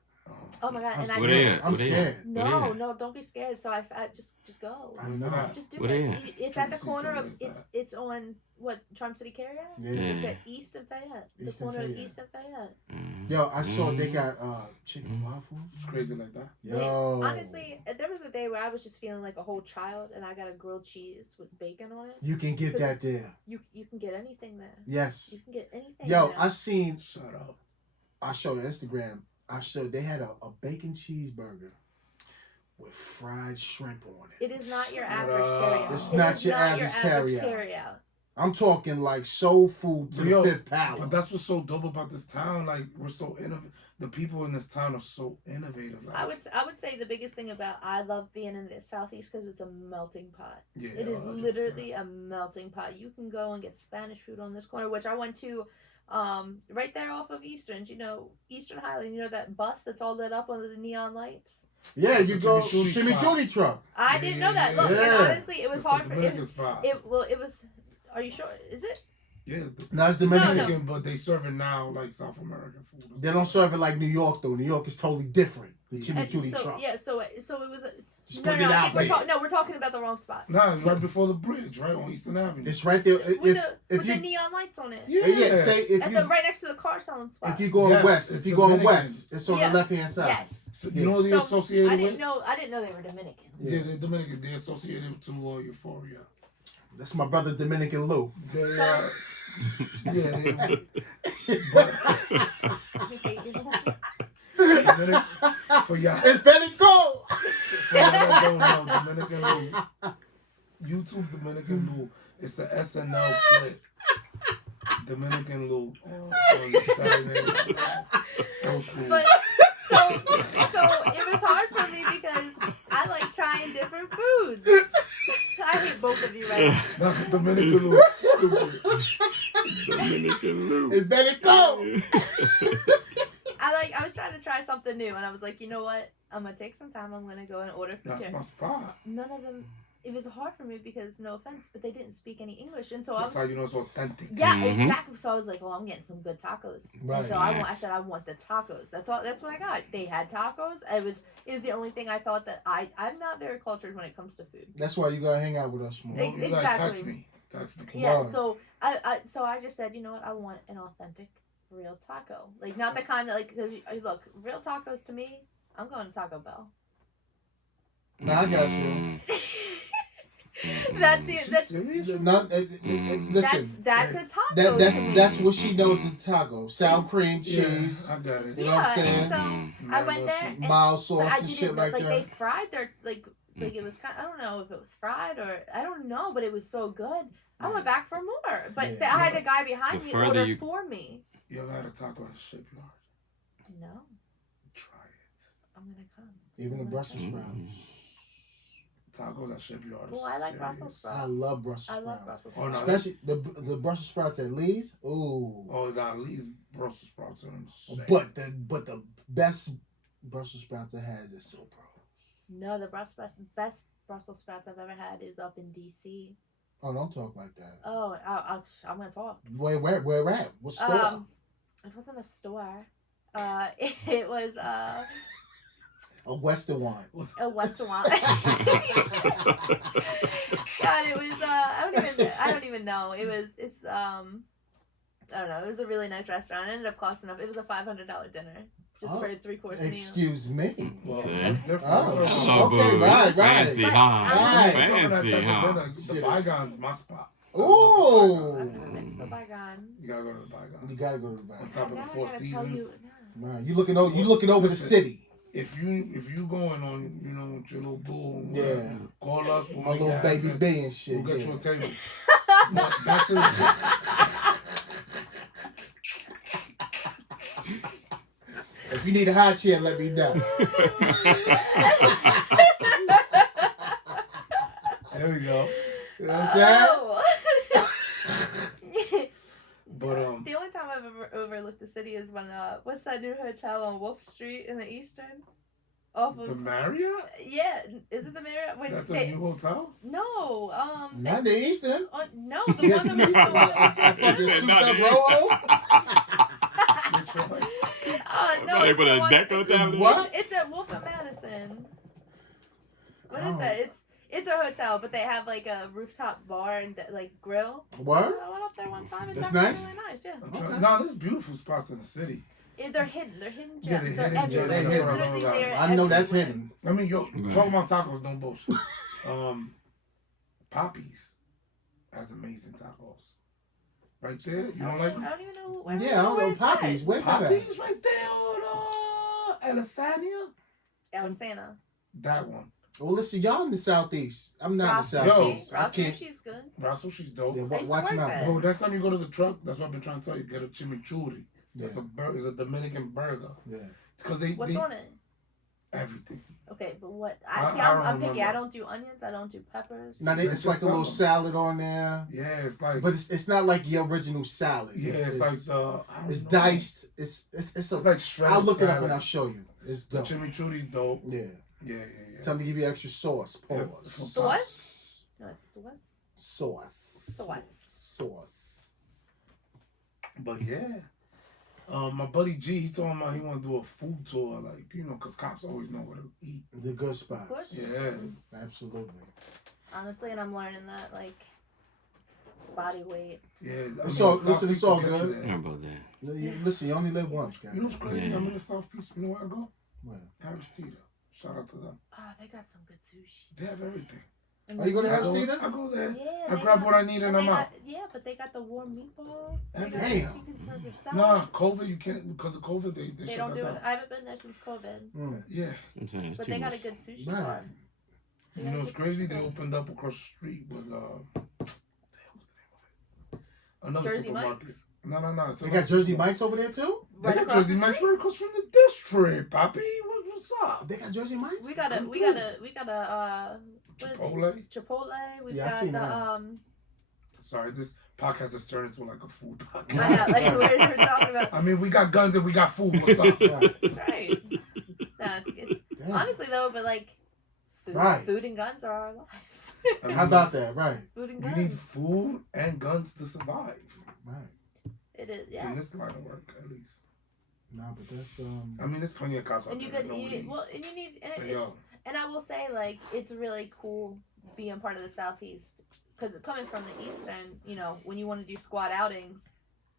oh my God. I'm And What I, they scared. at? I'm What they at? scared. no, don't be scared. So I just go. I Where's know. it at? Just do What it. they at? It's Let at me the see corner some of, of this it's on, what, Charm City Carryout? Yeah. It's Yeah. at East and Fayette. East The and corner of Fayette. East and Fayette. Yo, I saw they got chicken Mm. waffles. It's crazy like that. Yo, Honestly, there was a day where I was just feeling like a whole child, and I got a grilled cheese with bacon on it. you can get that there. You can get anything there. Yes. You can get anything. Yo, there. I seen. Shut up. I showed Instagram. I showed they had a bacon cheeseburger with fried shrimp on it. It is not your Shut average up. carryout. It's It not is your not average your carryout. I'm talking like soul food to Yo, the fifth power. But that's what's so dope about this town. Like we're so innovative. The people in this town are so innovative. Like, I would say the biggest thing about I love being in the Southeast because it's a melting pot. yeah, It is 100%. literally a melting pot. You can go and get Spanish food on this corner, which I went to right there off of Eastern. You know, Eastern Highland. You know that bus that's all lit up under the neon lights. Yeah, you The go chimichurri chimichurri truck. I Yeah, didn't yeah, know that. yeah, Look, and yeah. honestly, it was It's hard the for Dominican it. spot. It was. Are you sure? Is it? Yeah, it's the No, it's No, Dominican. no. Dominican, but they serve it now like South American food. They don't serve it like New York though. New York is totally different. The Yeah. And chimichurri so truck. yeah, so it was. Just No, put no, it I out think we're there. we're talking about the wrong spot. Nah, it's right before the bridge, right on Eastern Avenue. It's right there. With If the you neon lights on it. yeah, say if At you the right next to the car selling spot. if you going Yes, west, it's if you going Dominican. west, it's on Yeah. the left hand side. Yes. So, you know what they're So, associated I with? didn't know they were Dominican. Yeah, they're Dominican. They're associated to Euphoria. That's my brother Dominican Lou. They, Yeah, they would. But for y'all, It's Benny Cole. for y'all that don't know, Dominican Lou, YouTube Dominican Lou, it's a SNL clip. Dominican Lou on Saturday Night Live. Old school. But so it was hard for me because I like trying different foods. I hate both of you right now. No, 'cause Dominican Lou is stupid. Dominican Lou. It's Benny Cole. I was trying to try something new, and I was like, you know what? I'm gonna take some time. I'm gonna go and order food That's here. my spot. None of them. It was hard for me because, no offense, but they didn't speak any English, and so That's I how was. you know it's authentic. Yeah, Mhm. exactly. So I was like, "Oh, I'm getting some good tacos." Right. And so I Nice. said, "I want the tacos." That's all. That's what I got. They had tacos. It was the only thing I thought that I'm not very cultured when it comes to food. That's why you gotta hang out with us more. Ex- You gotta text exactly. me. Text me. Yeah. Wow. So I just said, you know what? I want an authentic, real taco. Like not the kind that like because look, real tacos to me, I'm going to Taco Bell. Nah, I got you. Mm. That's Is she that's serious? Listen, that's a taco. to me. that's what she knows is taco. Sour cream, cheese, Yeah, I got it. You know what I'm saying? And so Mhm. I went there and mild but sauce I and didn't shit know, like like they that. fried their like it was kind. I don't know if it was fried or I don't know, but it was so good. I went back for more, but Yeah. I had a guy behind The me further order you- for me. You ever had a taco at a shipyard? No, Try it. I'm gonna come. Even the Brussels Mm. sprouts. Tacos at shipyard. Well, I like serious. Brussels sprouts. I love Brussels I sprouts. love Brussels Oh, no, sprouts. Especially the Brussels sprouts at Lee's. Ooh. Oh, at least Brussels sprouts are insane. But the best Brussels sprouts it has is so pro. No, the best Brussels sprouts I've ever had is up in D.C. Oh, don't talk like that. Oh, I'm gonna talk. Where at? What store? It wasn't a store. It was A Western one. a Western one. God, it was I don't even know. It's I don't know. It was a really nice restaurant. It ended up costing enough. It was a $500 dinner just for a 3-course meal. Excuse me. Well, See? that's different. Oh, I'm Hello, okay, boo. right. Fancy, But huh? Right. talking that Fancy, type huh? of dinner. The Bygone's my spot. Ooh. I've never been to the Bygone. You gotta go to the Bygone. You gotta go to the On back. top of the Now I Four gotta tell you- Seasons. Right. You looking over the Listen. city. If you going on, you know, with your little boo, Yeah. call us. We'll My make little it baby happen. B and shit. We'll get yeah. you a table. But back to the If you need a high chair, let me know. There we go. You know what I'm saying? Oh. But The only time I've ever overlooked the city is when what's that new hotel on Wolf Street in the Eastern? Off the of Marriott? yeah, is it the Marriott? Wait, That's a new hotel? no, Not the Eastern. no, the Yes, one that was the one that was Fucking just souped Not up the- Rojo. Detroit. no, They it's put the a one- deck on it's- top of it? What? It's at Wolf and Madison. What is Oh. that? It's a hotel, but they have like a rooftop bar and like grill. What? I went up there one time. It's That's actually nice? really nice. Yeah. I'm trying- Okay. No, there's beautiful spots in the city. They're hidden. They're hidden Yeah, gems. they're They're hidden gems. everywhere. They're hidden. Literally, they're I know that's everywhere. hidden. I mean, yo, Right. talking about tacos, no bullshit. Poppy's has amazing tacos. Right there, you don't like I don't even know. Yeah, I don't know where's that? Poppy's. Where's that at? Poppy's right there on Elisania? Alisana. That one. Well, listen, y'all in the southeast. I'm not in the Yo. southeast. I Raw can't. sushi's good. Russell, she's dope. Yeah, I used to watch work him out. there. Bro, next time you go to the truck, that's what I've been trying to tell you. Get a chimichurri. Yeah. It's a Dominican burger. Yeah. It's because they What's on it? everything. Okay, but what? I I'm don't picky. remember. I don't do onions. I don't do peppers. Now They it's just like a tell little them. salad on there, Yeah, it's like but it's not like your original salad. yeah, it's like the I don't it's know. diced. It's It's a. like shredded I'll look it up salad. and I'll show you. It's The dope. chimichurri's dope. Yeah. Yeah. Time to give you extra sauce. Yeah. Pause. The what? No, it's the what? Sauce. Sauce. But yeah. My buddy G, he told me he want to do a food tour, like, you know, because cops always know where to eat. The good spots. Of course. Yeah. Absolutely. Honestly, and I'm learning that like body weight. Yeah. It's all- the listen, it's Southeast all will get you good. there. Remember that. Listen, you only live once, guys. You know what's crazy? Yeah. I'm in the Southeast. You know where I go? Where? Harris Teeter. Shout out to them. Oh, they got some good sushi. They have everything. And Are you gonna I have go, Cedar? I go there. Yeah, I they grab got- what I need and I'm out. But they got the warm meatballs. They got, Damn. you can serve yourself. Nah, COVID, you can't, because of COVID, they They shut don't that do down. it. I haven't been there since COVID. Yeah. I'm saying it's But too they got a much. good sushi Right. bar. They You got know a what's good crazy? sushi They bar. opened up across the street was what's the name of it? Another Jersey supermarket. Mike's. No. It's They another got Jersey supermarket. Mike's over there too. They Right got across Jersey the Mike's street? right across from the district, Poppy. What's up? They got Jersey Mike's. We got a Come what through. is it? Chipotle. Chipotle. We've Yeah, I got seen the that. Sorry, this podcast has turned into like a food I podcast. know, like we're talking about. I mean, we got guns and we got food. What's up? Right. That's right. No, it's Damn. honestly though, but like Right. food and guns are our lives. I mean, How about that? Right. Food and you guns. need food and guns to survive Right. It is, yeah. in this line of work, at least. Nah, but that's I mean, there's plenty of cops out And you there. could that eat don't it. Well, and you need, and But it's, yo, and I will say, like, it's really cool being part of the Southeast because coming from the Eastern, you know, when you want to do squad outings,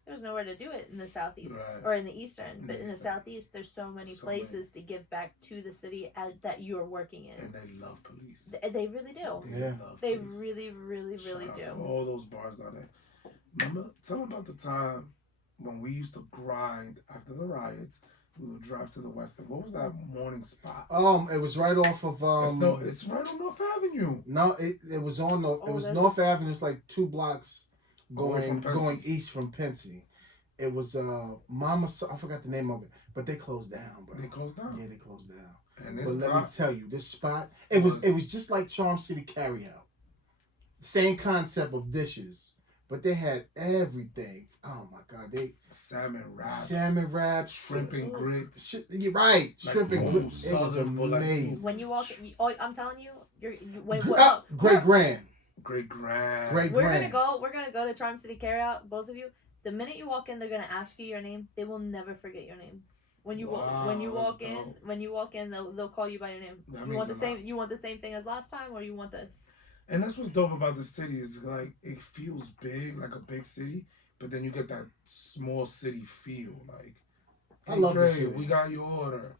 there's nowhere to do it in the Southeast Right. or in the Eastern. In But the in the Eastern. Southeast, there's so many So places to give back to the city that you're working in. and they love police. They really do. They Yeah. love They police. really, really, Shout really out to do. all those bars down there. Remember, tell me about the time when we used to grind after the riots. We would drive to the west. What was that morning spot? It was right off of It's right on North Avenue. No, it was on the. It was there's North Avenue. It's like 2 blocks Away from going Pensy. east from Pensy. It was Mama. I forgot the name of it, but they closed down, bro. They closed down. Yeah, they closed down. And this But let me spot, tell you, this spot. It was just like Charm City Carryout. Same concept of dishes, but they had everything. Oh my God, salmon wraps, shrimp, shrimp and grits. You're right, Like shrimp and old grits. It was Southern bullet. amazing. When you walk, I'm telling you, wait, Great Grand. Great grand. Great We're grand. gonna go to Charm City Carryout, both of you. The minute you walk in, they're gonna ask you your name. They will never forget your name. When you Wow, when you that's walk in, they'll call you by your name. That You want the means a lot. same. You want the same thing as last time, or you want this? And that's what's dope about the city is like it feels big, like a big city, but then you get that small city feel. Like, I hey, love the Dre, city. we got your order.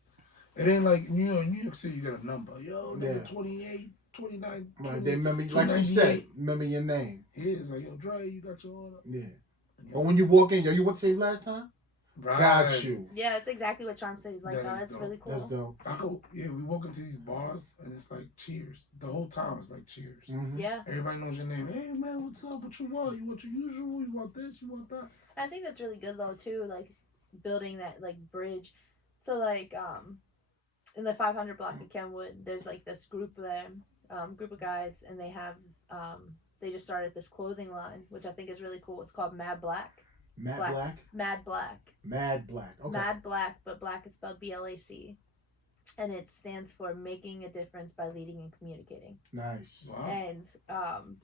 It ain't like New York City, you get a number. Yo, number Yeah. 28, 29. Right, they remember, like she said, 298. remember your name. Yeah, it's like, yo, Dre, you got your order. Yeah. And Or when you walk in, yo, you what saved last time? right. Got you. Yeah, it's exactly what Charm City's like. That Though is that's dope. really cool. That's dope. I go, yeah, we walk into these bars and it's like cheers. The whole time it's like cheers. Mhm. Yeah, Everybody knows your name. Hey man, what's up? What you want? You want your usual? You want this? You want that? I think that's really good though too. Like building that like bridge. So like in the 500 block of Kenwood, there's like this group there, group of guys, and they have they just started this clothing line, which I think is really cool. It's called Mad Black. Matt Black. Black. Mad Black. Mad Black. Okay. Mad Black, but Black is spelled BLAC. And it stands for making a difference by leading and communicating. Nice. Wow. And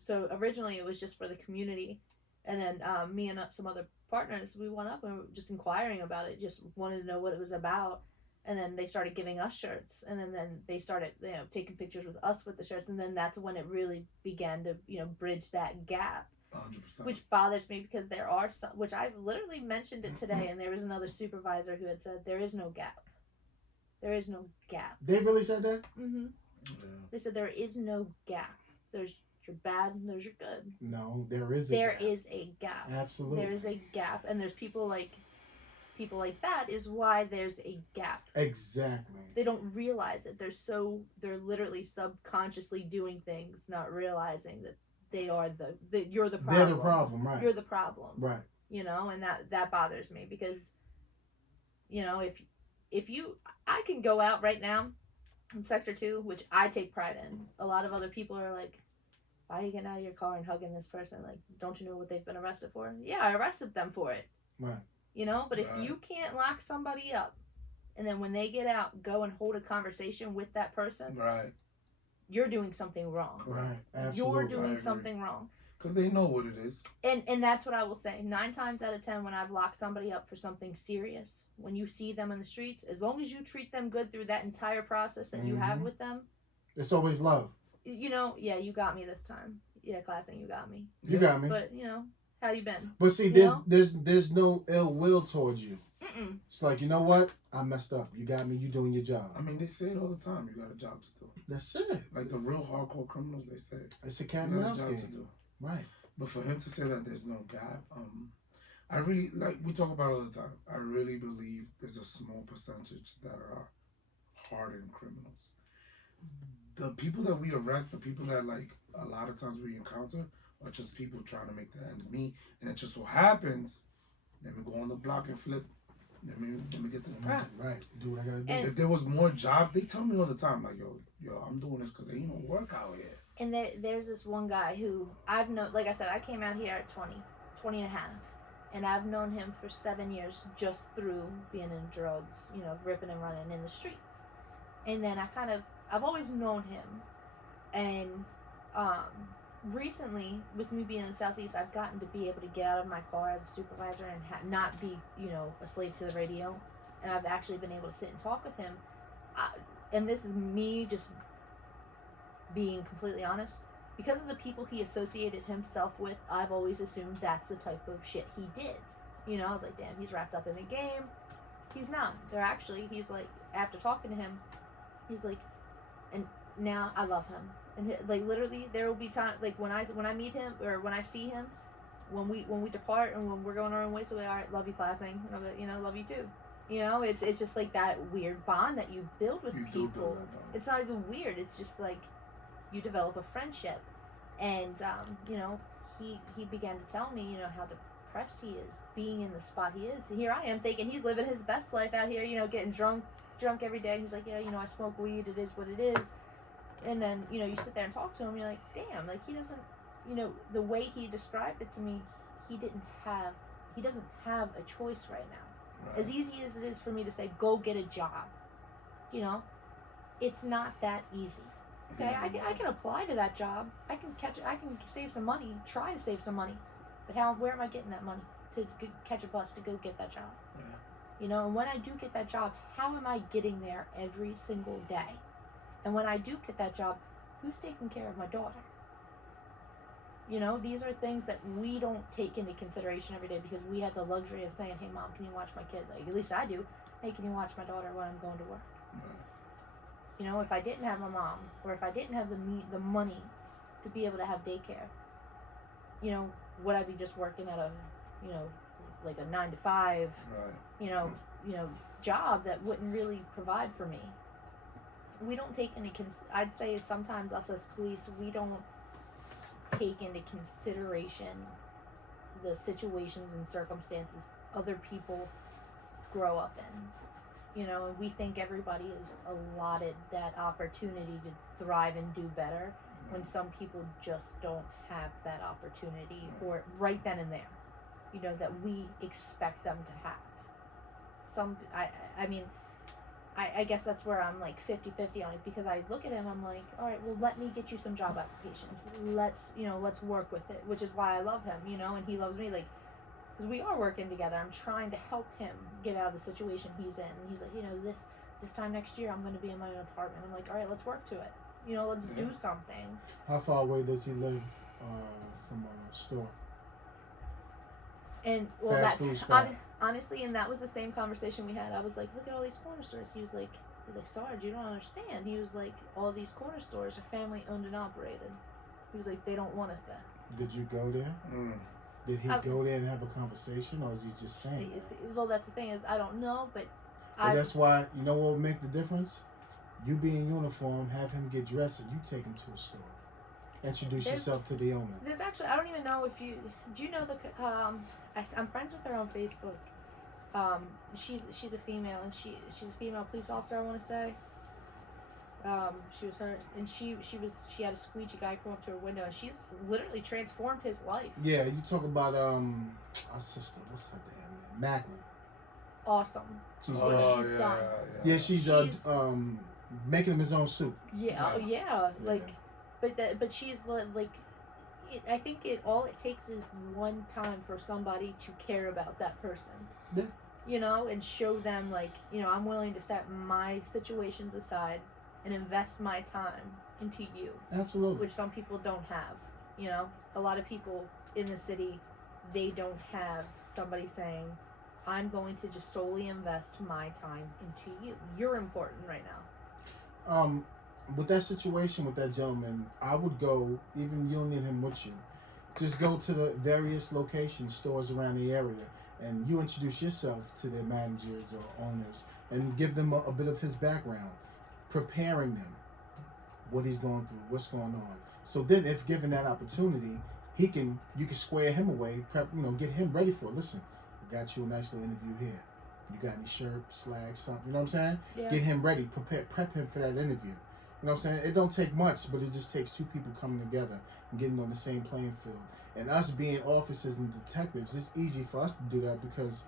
so originally it was just for the community. And then me and some other partners, we went up and we were just inquiring about it, just wanted to know what it was about. And then they started giving us shirts. And then they started, taking pictures with us with the shirts. And then that's when it really began to, bridge that gap. 100%. Which bothers me because there are some, which I've literally mentioned it today, and there was another supervisor who had said there is no gap. There is no gap. They really said that? Mm-hmm. Yeah. They said there is no gap. There's your bad and there's your good. No, there is a There gap. is a gap. Absolutely. There is a gap, and there's people like that is why there's a gap. Exactly. They don't realize it. They're literally subconsciously doing things, not realizing that they are you're the problem. They're the problem, right? You're the problem. Right. And that bothers me because if you I can go out right now in Sector 2, which I take pride in. A lot of other people are like, why are you getting out of your car and hugging this person? Like, don't you know what they've been arrested for? Yeah, I arrested them for it. Right. But if Right. you can't lock somebody up and then when they get out, go and hold a conversation with that person, Right. you're doing something wrong. Right. Absolutely. You're I doing agree. something wrong. Because they know what it is. And that's what I will say. 9 times out of 10, when I've locked somebody up for something serious, when you see them in the streets, as long as you treat them good through that entire process that you have Mhm. with them, It's always love. yeah, you got me this time. Yeah, Classing, you got me. You got me. But how you been? But see, You know? there's no ill will towards you. Mm-mm. It's like, you know what? I messed up. You got me. You doing your job. I mean, they say it all the time. You got a job to do. That's it. Like the real hardcore criminals, they say It's a cat you and got a mouse job to game. do. Right. But for him to say that there's no gap, I really like. We talk about it all the time. I really believe there's a small percentage that are hardened criminals. The people that we arrest, the people that like a lot of times we encounter, are just people trying to make the ends meet, and it just so happens. Let me go on the block and flip. Let me get this pack. Right. Do what I gotta do. And- If there was more jobs, they tell me all the time, like, yo, I'm doing this because there ain't no work out here. And there's this one guy who I've known, like I said, I came out here at 20 and a half. And I've known him for 7 years just through being in drugs, you know, ripping and running in the streets. And then I've always known him. And recently, with me being in the Southeast, I've gotten to be able to get out of my car as a supervisor and not be, you know, a slave to the radio. And I've actually been able to sit and talk with him. And this is me just being completely honest. Because of the people he associated himself with, I've always assumed that's the type of shit he did. You know, I was like, damn, he's wrapped up in the game. He's not. He's like, after talking to him, he's like, and now I love him. And like literally, there will be time like when I meet him or when I see him, when we depart and when we're going our own way. So all right, love you, classing. You know, love you too. You know, it's just like that weird bond that you build with You do people. build that bond. It's not even weird. It's just like you develop a friendship, and you know, he began to tell me, you know, how depressed he is being in the spot he is. And here I am thinking he's living his best life out here, you know, getting drunk every day. And he's like, yeah, you know, I smoke weed. It is what it is. And then, you know, you sit there and talk to him. You're like, damn, like he doesn't, you know, the way he described it to me, he doesn't have a choice right now. Right. As easy as it is for me to say, go get a job, you know, it's not that easy. Okay, I can apply to that job. I can save some money, try to save some money. But where am I getting that money to catch a bus to go get that job? Yeah. You know, and when I do get that job, how am I getting there every single day? And when I do get that job, who's taking care of my daughter? You know, these are things that we don't take into consideration every day because we have the luxury of saying, hey, mom, can you watch my kid? Like, at least I do. Hey, can you watch my daughter when I'm going to work? Right. You know, if I didn't have my mom, or if I didn't have the money to be able to have daycare, you know, would I be just working at a, you know, like a 9 to 5, Right. you know, job that wouldn't really provide for me? We don't take into I'd say sometimes us as police, we don't take into consideration the situations and circumstances other people grow up in. You know, and we think everybody is allotted that opportunity to thrive and do better when some people just don't have that opportunity or right then and there, you know, that we expect them to have. I mean, I guess that's where I'm like 50-50 on it because I look at him, I'm like, all right, well, let me get you some job applications. Let's work with it, which is why I love him, you know, and he loves me, like, because we are working together. I'm trying to help him get out of the situation he's in. And he's like, you know, this time next year, I'm going to be in my own apartment. I'm like, all right, let's work to it. You know, let's do something. How far away does he live from a store? And, well, Fast food spot. Honestly, and that was the same conversation we had. I was like, look at all these corner stores. He was like, Sarge, you don't understand. He was like, all these corner stores are family owned and operated. He was like, they don't want us there. Did you go there? Did he go there and have a conversation, or is he just saying that? Well, that's the thing is, I don't know, but that's why, you know what will make the difference? You be in uniform, have him get dressed, and you take him to a store. Introduce yourself to the owner. There's actually, I don't even know if you, do you know I'm friends with her on Facebook. She's a female, and she's a female police officer, I want to say. She was hurt, and she had a squeegee guy come up to her window, and she's literally transformed his life. Yeah, you talk about our sister. What's her damn name? Macklin. Awesome. She's what she's done. Yeah, she's making him his own soup. Yeah, yeah. Like, but she's like, I think all it takes is one time for somebody to care about that person. Yeah. You know, and show them like, you know, I'm willing to set my situations aside and invest my time into you. Absolutely. Which some people don't have. You know, a lot of people in the city, they don't have somebody saying, I'm going to just solely invest my time into you. You're important right now. With that situation with that gentleman, I would go, even you don't need him with you. Just go to the various locations, stores around the area, and you introduce yourself to their managers or owners and give them a bit of his background, preparing them what he's going through, what's going on. So then, if given that opportunity, you can square him away, get him ready for it. Listen, I got you a nice little interview here. You got any shirt, slag, something? You know what I'm saying? Yeah. Get him ready, prep him for that interview. You know what I'm saying? It don't take much, but it just takes two people coming together and getting on the same playing field. And us being officers and detectives, it's easy for us to do that because,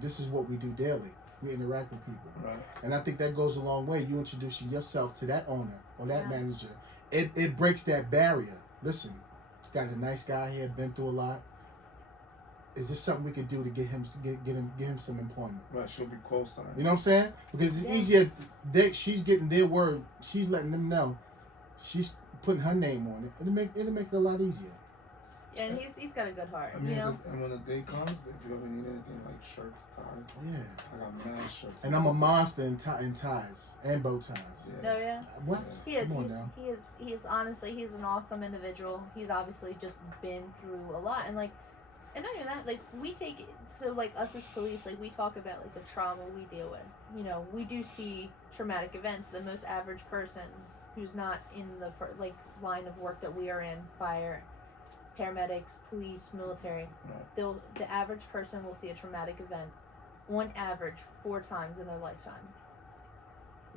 this is what we do daily. We interact with people. Right. And I think that goes a long way. You introduce yourself to that owner or that manager. It breaks that barrier. Listen, got a nice guy here, been through a lot. Is this something we could do to get him some employment? Right, she'll be co-signed. You know what I'm saying? Because it's easier. She's getting their word. She's letting them know. She's putting her name on it. It'll make it a lot easier. And he's got a good heart, I mean, you know. and when the day comes, if you ever need anything like shirts, ties, I got mad shirts. And I'm a monster in ties and bow ties. Oh yeah. What? He is. Come on now. He is honestly. He's an awesome individual. He's obviously just been through a lot, and and not even that. Like we take it, so like us as police, like we talk about like the trauma we deal with. We do see traumatic events. The most average person who's not in the line of work that we are in, fire, paramedics, police, military, the average person will see a traumatic event on average 4 times in their lifetime.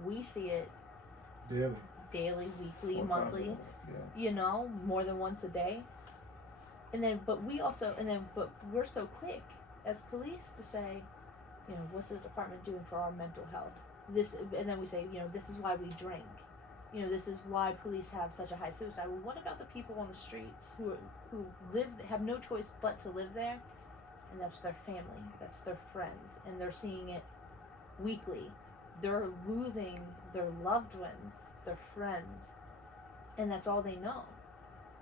We see it daily, weekly, monthly, more than once a day. But we're so quick as police to say, what's the department doing for our mental health? And then we say, this is why we drink. This is why police have such a high suicide. Well, what about the people on the streets who have no choice but to live there? And that's their family, that's their friends, and they're seeing it weekly. They're losing their loved ones, their friends, and that's all they know.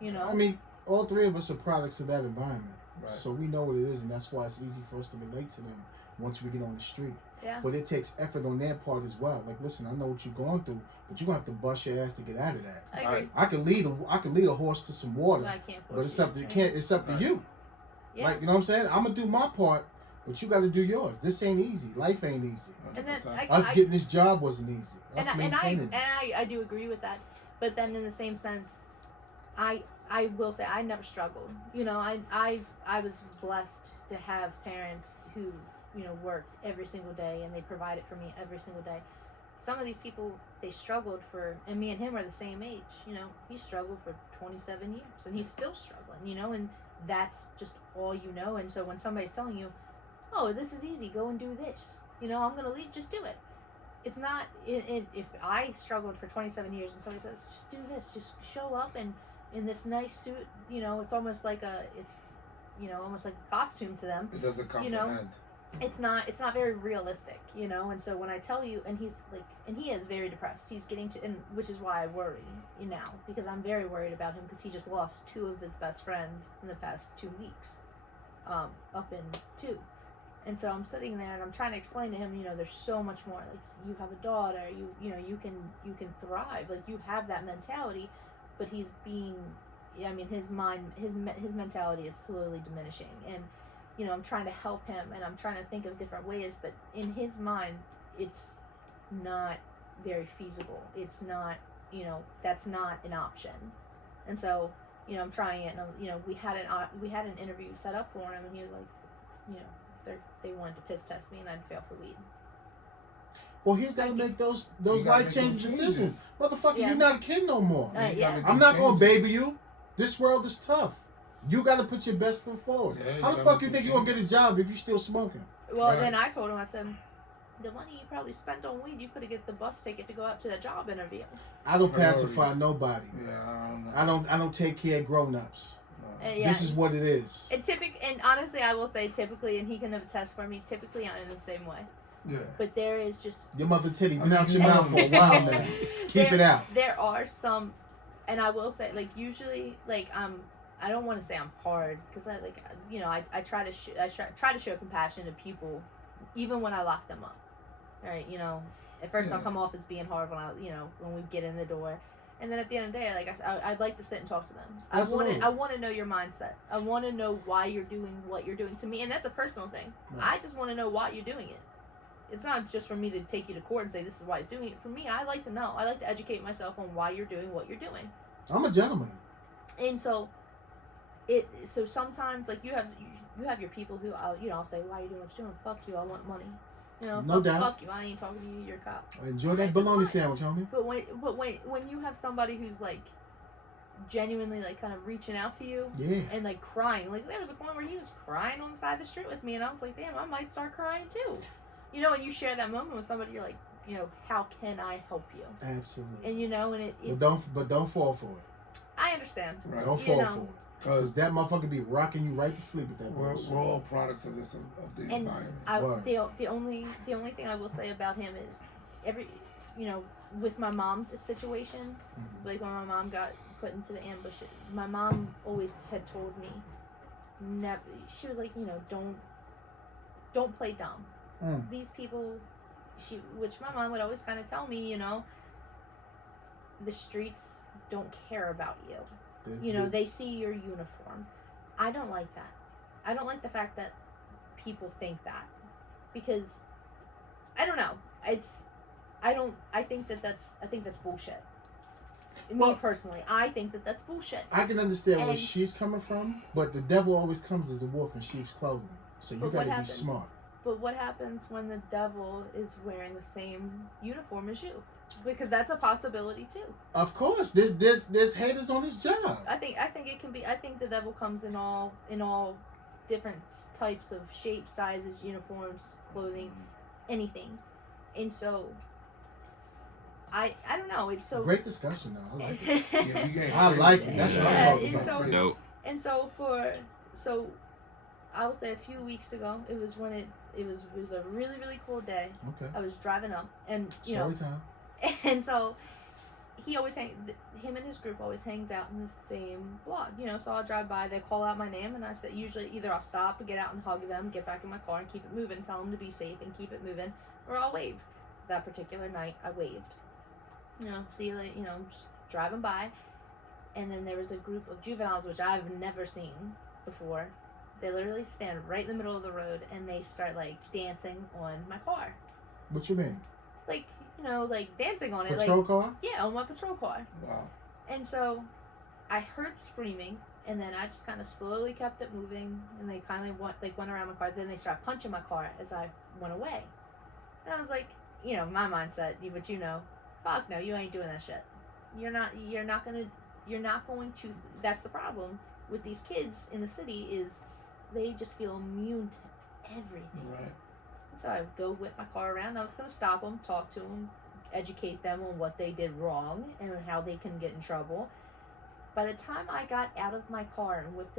I mean, all 3 of us are products of that environment. Right. So we know what it is, and that's why it's easy for us to relate to them once we get on the street. Yeah. But it takes effort on their part as well. Like, listen, I know what you're going through, but you're gonna have to bust your ass to get out of that. I agree. I can lead a horse to some water, I can't force but it's up to you. Yeah. Like, you know what I'm saying? I'm gonna do my part, but you got to do yours. This ain't easy. Life ain't easy. And then Getting this job wasn't easy. Us maintaining it. And I do agree with that. But then in the same sense, I will say I never struggled. I was blessed to have parents who worked every single day and they provided for me every single day. Some of these people, they struggled and me and him are the same age. He struggled for 27 years and he's still struggling, and that's just all you know. And so when somebody's telling you, oh, this is easy, go and do this, I'm going to lead, just do it. It's not, if I struggled for 27 years and somebody says, just do this, just show up and in this nice suit, it's almost like almost like a costume to them. It doesn't comprehend. It's not very realistic, and so when I tell you, and he is very depressed, he's getting to, and which is why I worry now, because I'm very worried about him, because he just lost 2 of his best friends in the past 2 weeks, up in 2, and so I'm sitting there and I'm trying to explain to him, there's so much more, like, you have a daughter, you can thrive, like, you have that mentality, but he's being, his mentality is slowly diminishing, and I'm trying to help him and I'm trying to think of different ways, but in his mind, it's not very feasible. It's not, that's not an option. And so, I'm trying it, and we had an interview set up for him, and he was like, they wanted to piss test me, and I'd fail for weed. Well, he's got to make those life-changing decisions. Motherfucker, you're not a kid no more. I'm not going to baby you. This world is tough. You got to put your best foot forward. How the fuck you think you're going to get a job if you're still smoking? Well, then I told him, I said, the money you probably spent on weed, you could have get the bus ticket to go out to that job interview. I don't pacify nobody. Yeah, I don't take care of grown-ups. This is what it is. And honestly, I will say typically, and he can attest for me, typically I'm in the same way. Yeah. But there is just... Your mother titty been out your mouth for a while now. Keep it out. There are some, and I will say, like, usually, like, I don't want to say I'm hard because I like I try to try to show compassion to people even when I lock them up. All right, at first I'll come off as being hard when we get in the door, and then at the end of the day, like I'd like to sit and talk to them. Absolutely. I want to know your mindset. I want to know why you're doing what you're doing to me, and that's a personal thing. Right. I just want to know why you're doing it. It's not just for me to take you to court and say this is why he's doing it. For me, I like to know. I like to educate myself on why you're doing what you're doing. I'm a gentleman. And so sometimes like you have your people who I'll say, why are you doing what you're doing? Fuck you, I want money. No doubt. Fuck you, I ain't talking to you, you're a cop. Enjoy that bologna sandwich, homie. But when you have somebody who's like genuinely like kind of reaching out to you, Yeah. and like crying, like there was a point where he was crying on the side of the street with me, and I was like, damn, I might start crying too. And you share that moment with somebody, you're like, how can I help you? Absolutely. And and it's but don't fall for it. I understand. Right. Don't fall for it. Because Because that motherfucker be rocking you right to sleep at that we're bullshit. all products of this of the And environment. the only thing I will say about him is with my mom's situation, Mhm. like when my mom got put into the ambush, my mom always had told me never. She was like, don't play dumb. Mm. These people, which my mom would always kind of tell me, the streets don't care about you. They see your uniform. I don't like that. I don't like the fact that people think that, because I don't know. I think that's bullshit. Well, Me personally, I think that's bullshit. I can understand where And- she's coming from, but the devil always comes as a wolf in sheep's clothing. So you But what gotta be happens? smart. But what happens when the devil is wearing the same uniform as you? Because that's a possibility too. Of course, there's haters on his job. I think it can be. I think the devil comes in all different types of shapes, sizes, uniforms, clothing, anything, and so I don't know. It's so Great discussion, though. I like it. Yeah, we get I like it. crazy. That's what Yeah, I'm talking and about. so- Dope. And so I will say a few weeks ago, it was when it was a really really cold day. Okay. I was driving up, and Story time. and so he always him and his group always hangs out in the same block, so I'll drive by, they call out my name, and I say usually either I'll stop and get out and hug them, get back in my car and keep it moving, tell them to be safe and keep it moving, or I'll wave. That particular night I waved, see you later, just driving by, and then there was a group of juveniles which I've never seen before. They literally stand right in the middle of the road and they start like dancing on my car, What you mean? like like dancing on it, Patrol like car? yeah, on my patrol car. Wow. And so I heard screaming, and then I just kind of slowly kept it moving, and they kind of went around my car. Then they started punching my car as I went away, and I was like, my mindset, but fuck no, you ain't doing that shit. You're not going to. That's the problem with these kids in the city, is they just feel immune to everything. Right. So I go whip my car around. I was going to stop them, talk to them, educate them on what they did wrong and how they can get in trouble. By the time I got out of my car and whipped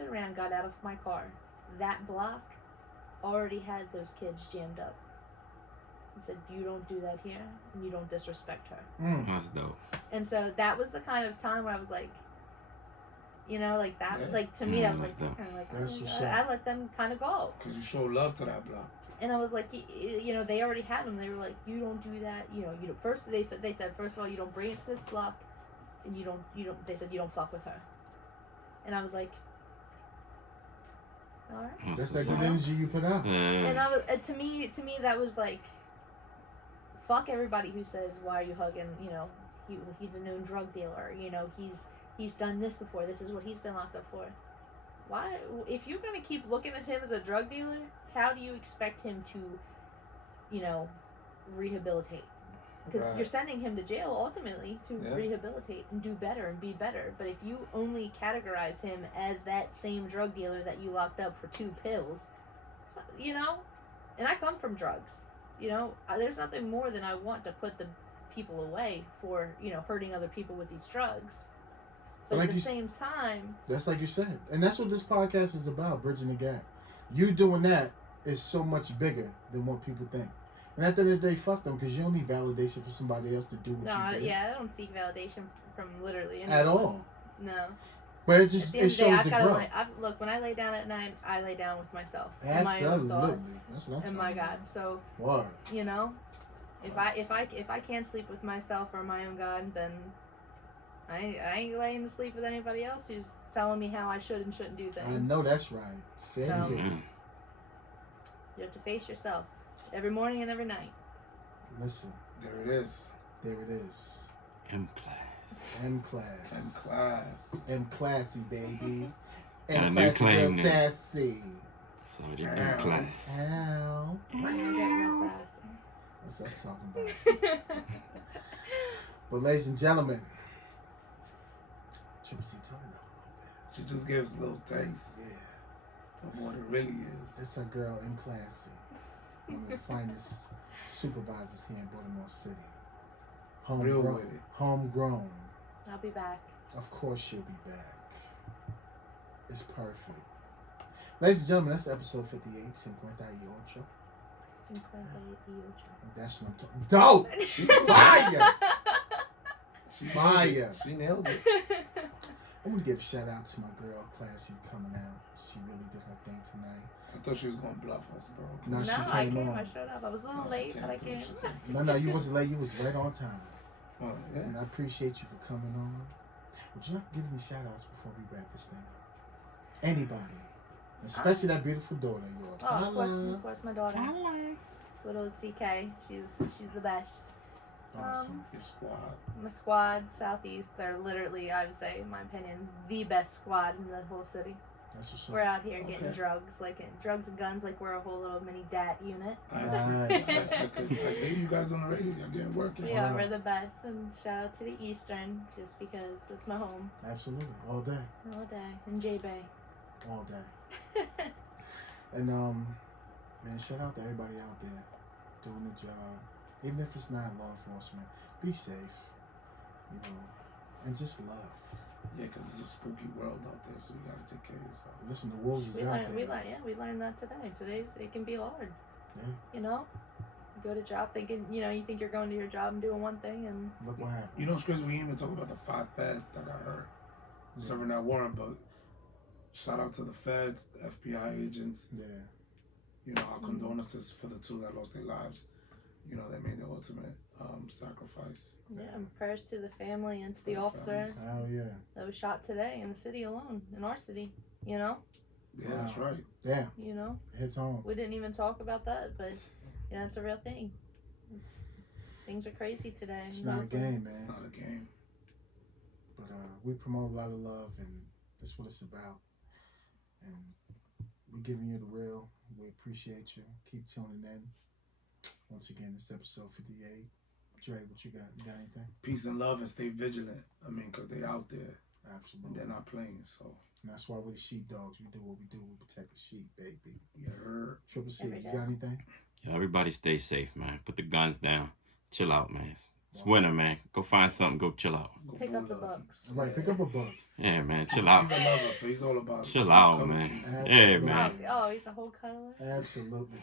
it around, got out of my car, that block already had those kids jammed up. I said, you don't do that here, and you don't disrespect her. Mm. That's dope. And so that was the kind of time where I was like, like that, Yeah. like to me, that was That's like, dope. kind of like, That's oh, what's God. up. I let them kind of go. Because you show love to that block. And I was like, they already had them. They were like, you don't do that. You don't. First, they said, first of all, you don't bring it to this block, and you don't. They said you don't fuck with her. And I was like, all right. That's what's that up. good energy you put out. And I was, to me, that was like, fuck everybody who says, why are you hugging? He's a known drug dealer. He's done this before. This is what he's been locked up for. Why? If you're gonna keep looking at him as a drug dealer, how do you expect him to, rehabilitate? Because Right. you're sending him to jail ultimately to Yeah. rehabilitate and do better and be better. But if you only categorize him as that same drug dealer that you locked up for 2 pills, and I come from drugs, there's nothing more than I want to put the people away for, hurting other people with these drugs. But Like at the you same time, That's like you said. And that's what this podcast is about, bridging the gap. You doing that is so much bigger than what people think. And at the end of the day, fuck them, because you don't need validation for somebody else to do what you did. I don't seek validation from literally anyone. At all. No. But it At just the it end of the day, shows I've the got to growth. look. When I lay down at night, I lay down with myself and my own Absolutely. thoughts That's what I'm and my talking God. about. So Word. you know, if I can't sleep with myself or my own God, then I ain't laying to sleep with anybody else who's telling me how I should and shouldn't do I things. know that's right. Say it So- again. You have to face yourself every morning and every night. Listen, There it is. there it is. M class. M class. M class. M classy, baby. Got a M new classy, real claim now. sassy. Sgt M class. Ow. I get real sassy. That's what I'm talking about. But ladies and gentlemen, Triple C, tell me about it. She just gives a little taste Yeah. of what it really is. It's a girl in classy. One of the finest supervisors here in Baltimore City. Real Homegrown. with it. Homegrown. I'll be back. Of course she'll be back. It's perfect. Ladies and gentlemen, that's episode 58, 58. 58. That's what I'm talking. Dope! She's Fire! She Fire. nailed it. She nailed it. I'm gonna give a shout out to my girl, Classy, coming out. She really did her thing tonight. I thought she was gonna bluff us, bro. No, No, she I came came. on. I showed up. I was a little No, late, she but I came came. through. She came No, you wasn't late. You was right on time. through. Oh, yeah. And I appreciate you for coming on. Would you like to give any shout outs before we wrap this thing up? Anybody. Especially that beautiful daughter of yours. Oh, Holla. of course, my daughter. Good old CK. She's the best. Awesome. Your squad. My squad, Southeast, they're literally, I would say, in my opinion, the best squad in the whole city. That's what's We're up. out here getting Okay. drugs and guns, like we're a whole little mini DAT unit. I Nice. see. I hear you guys on the radio. Y'all getting working. We are, Wow. we're the best. And shout out to the Eastern, just because it's my home Absolutely. All day. all day. And J-Bay. All day. And man, shout out to everybody out there doing the job. Even if it's not law enforcement, be safe. You know, and just love. Yeah, because it's a spooky world out there, so you gotta take care of yourself. Listen, the wolves is out there. We learned that today. It can be hard. Yeah. You know? You go to job thinking, you think you're going to your job and doing one thing, and Look what happened. You know what's crazy? We didn't even talk about the 5 feds that got hurt serving that warrant, but shout out to the feds, the FBI agents. Yeah. You know, our condolences for the 2 that lost their lives. You know, they made the ultimate sacrifice. yeah, and prayers to the family and to the For the officer families. Hell yeah. that was shot today in the city alone, in our city. You know? Yeah, that's right. Yeah. You know? It hits home. We didn't even talk about that, but yeah, it's a real thing. Things are crazy today. It's not a game, It's man. not a game. But we promote a lot of love, and that's what it's about. And we're giving you the real. We appreciate you. Keep tuning in. Once again, this episode 58. Dre, what you got? You got anything? Peace and love and stay vigilant. I mean, because they out there and Absolutely. they're not playing, so And that's why we're the sheepdogs. We do what we do. We protect the sheep, baby. you heard. Triple C, Every you day. got anything? Yo, everybody stay safe, man. Put the guns down. Chill out, man. It's winter, man. Go find something. Go chill out. Go Pick up the Bulldog. books. All right, pick up a book. Yeah, man. Chill out. He's a lover, so he's all about Chill out, color man. season. Yeah, man. Oh, he's a whole color. Absolutely.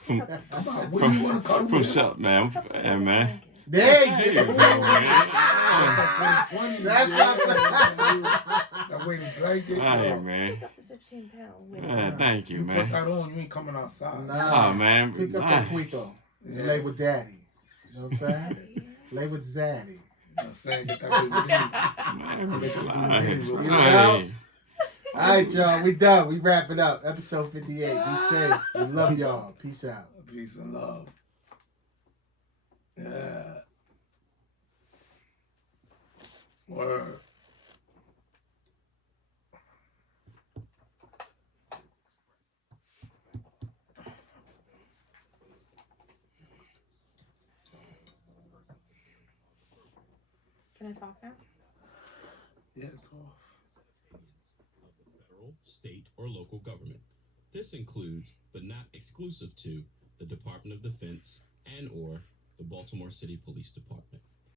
From Come on, what do you want to cuddle from with? South, man. Yeah, man. There you There you go. go, man. That's 2020. That's yeah. something. That weighted blanket. Hey, yo. man. Pick up the 15-pound weight. Yeah, thank you, You put man. that on, you ain't coming outside. Nah. Oh, man. Pick up that Quico. Yeah. Lay with daddy. You know what I'm saying? Lay with zaddy. You know what I'm saying? Get that baby lean. Man, Get the relax. blue lean. Hey. All right, y'all. We done. We wrap it up. Episode 58. Be safe. We love y'all. Peace out. Peace and love. Yeah. Word. Can I talk now? Yeah, it's off. Federal, state, or local government. This includes, but not exclusive to, the Department of Defense and/or the Baltimore City Police Department.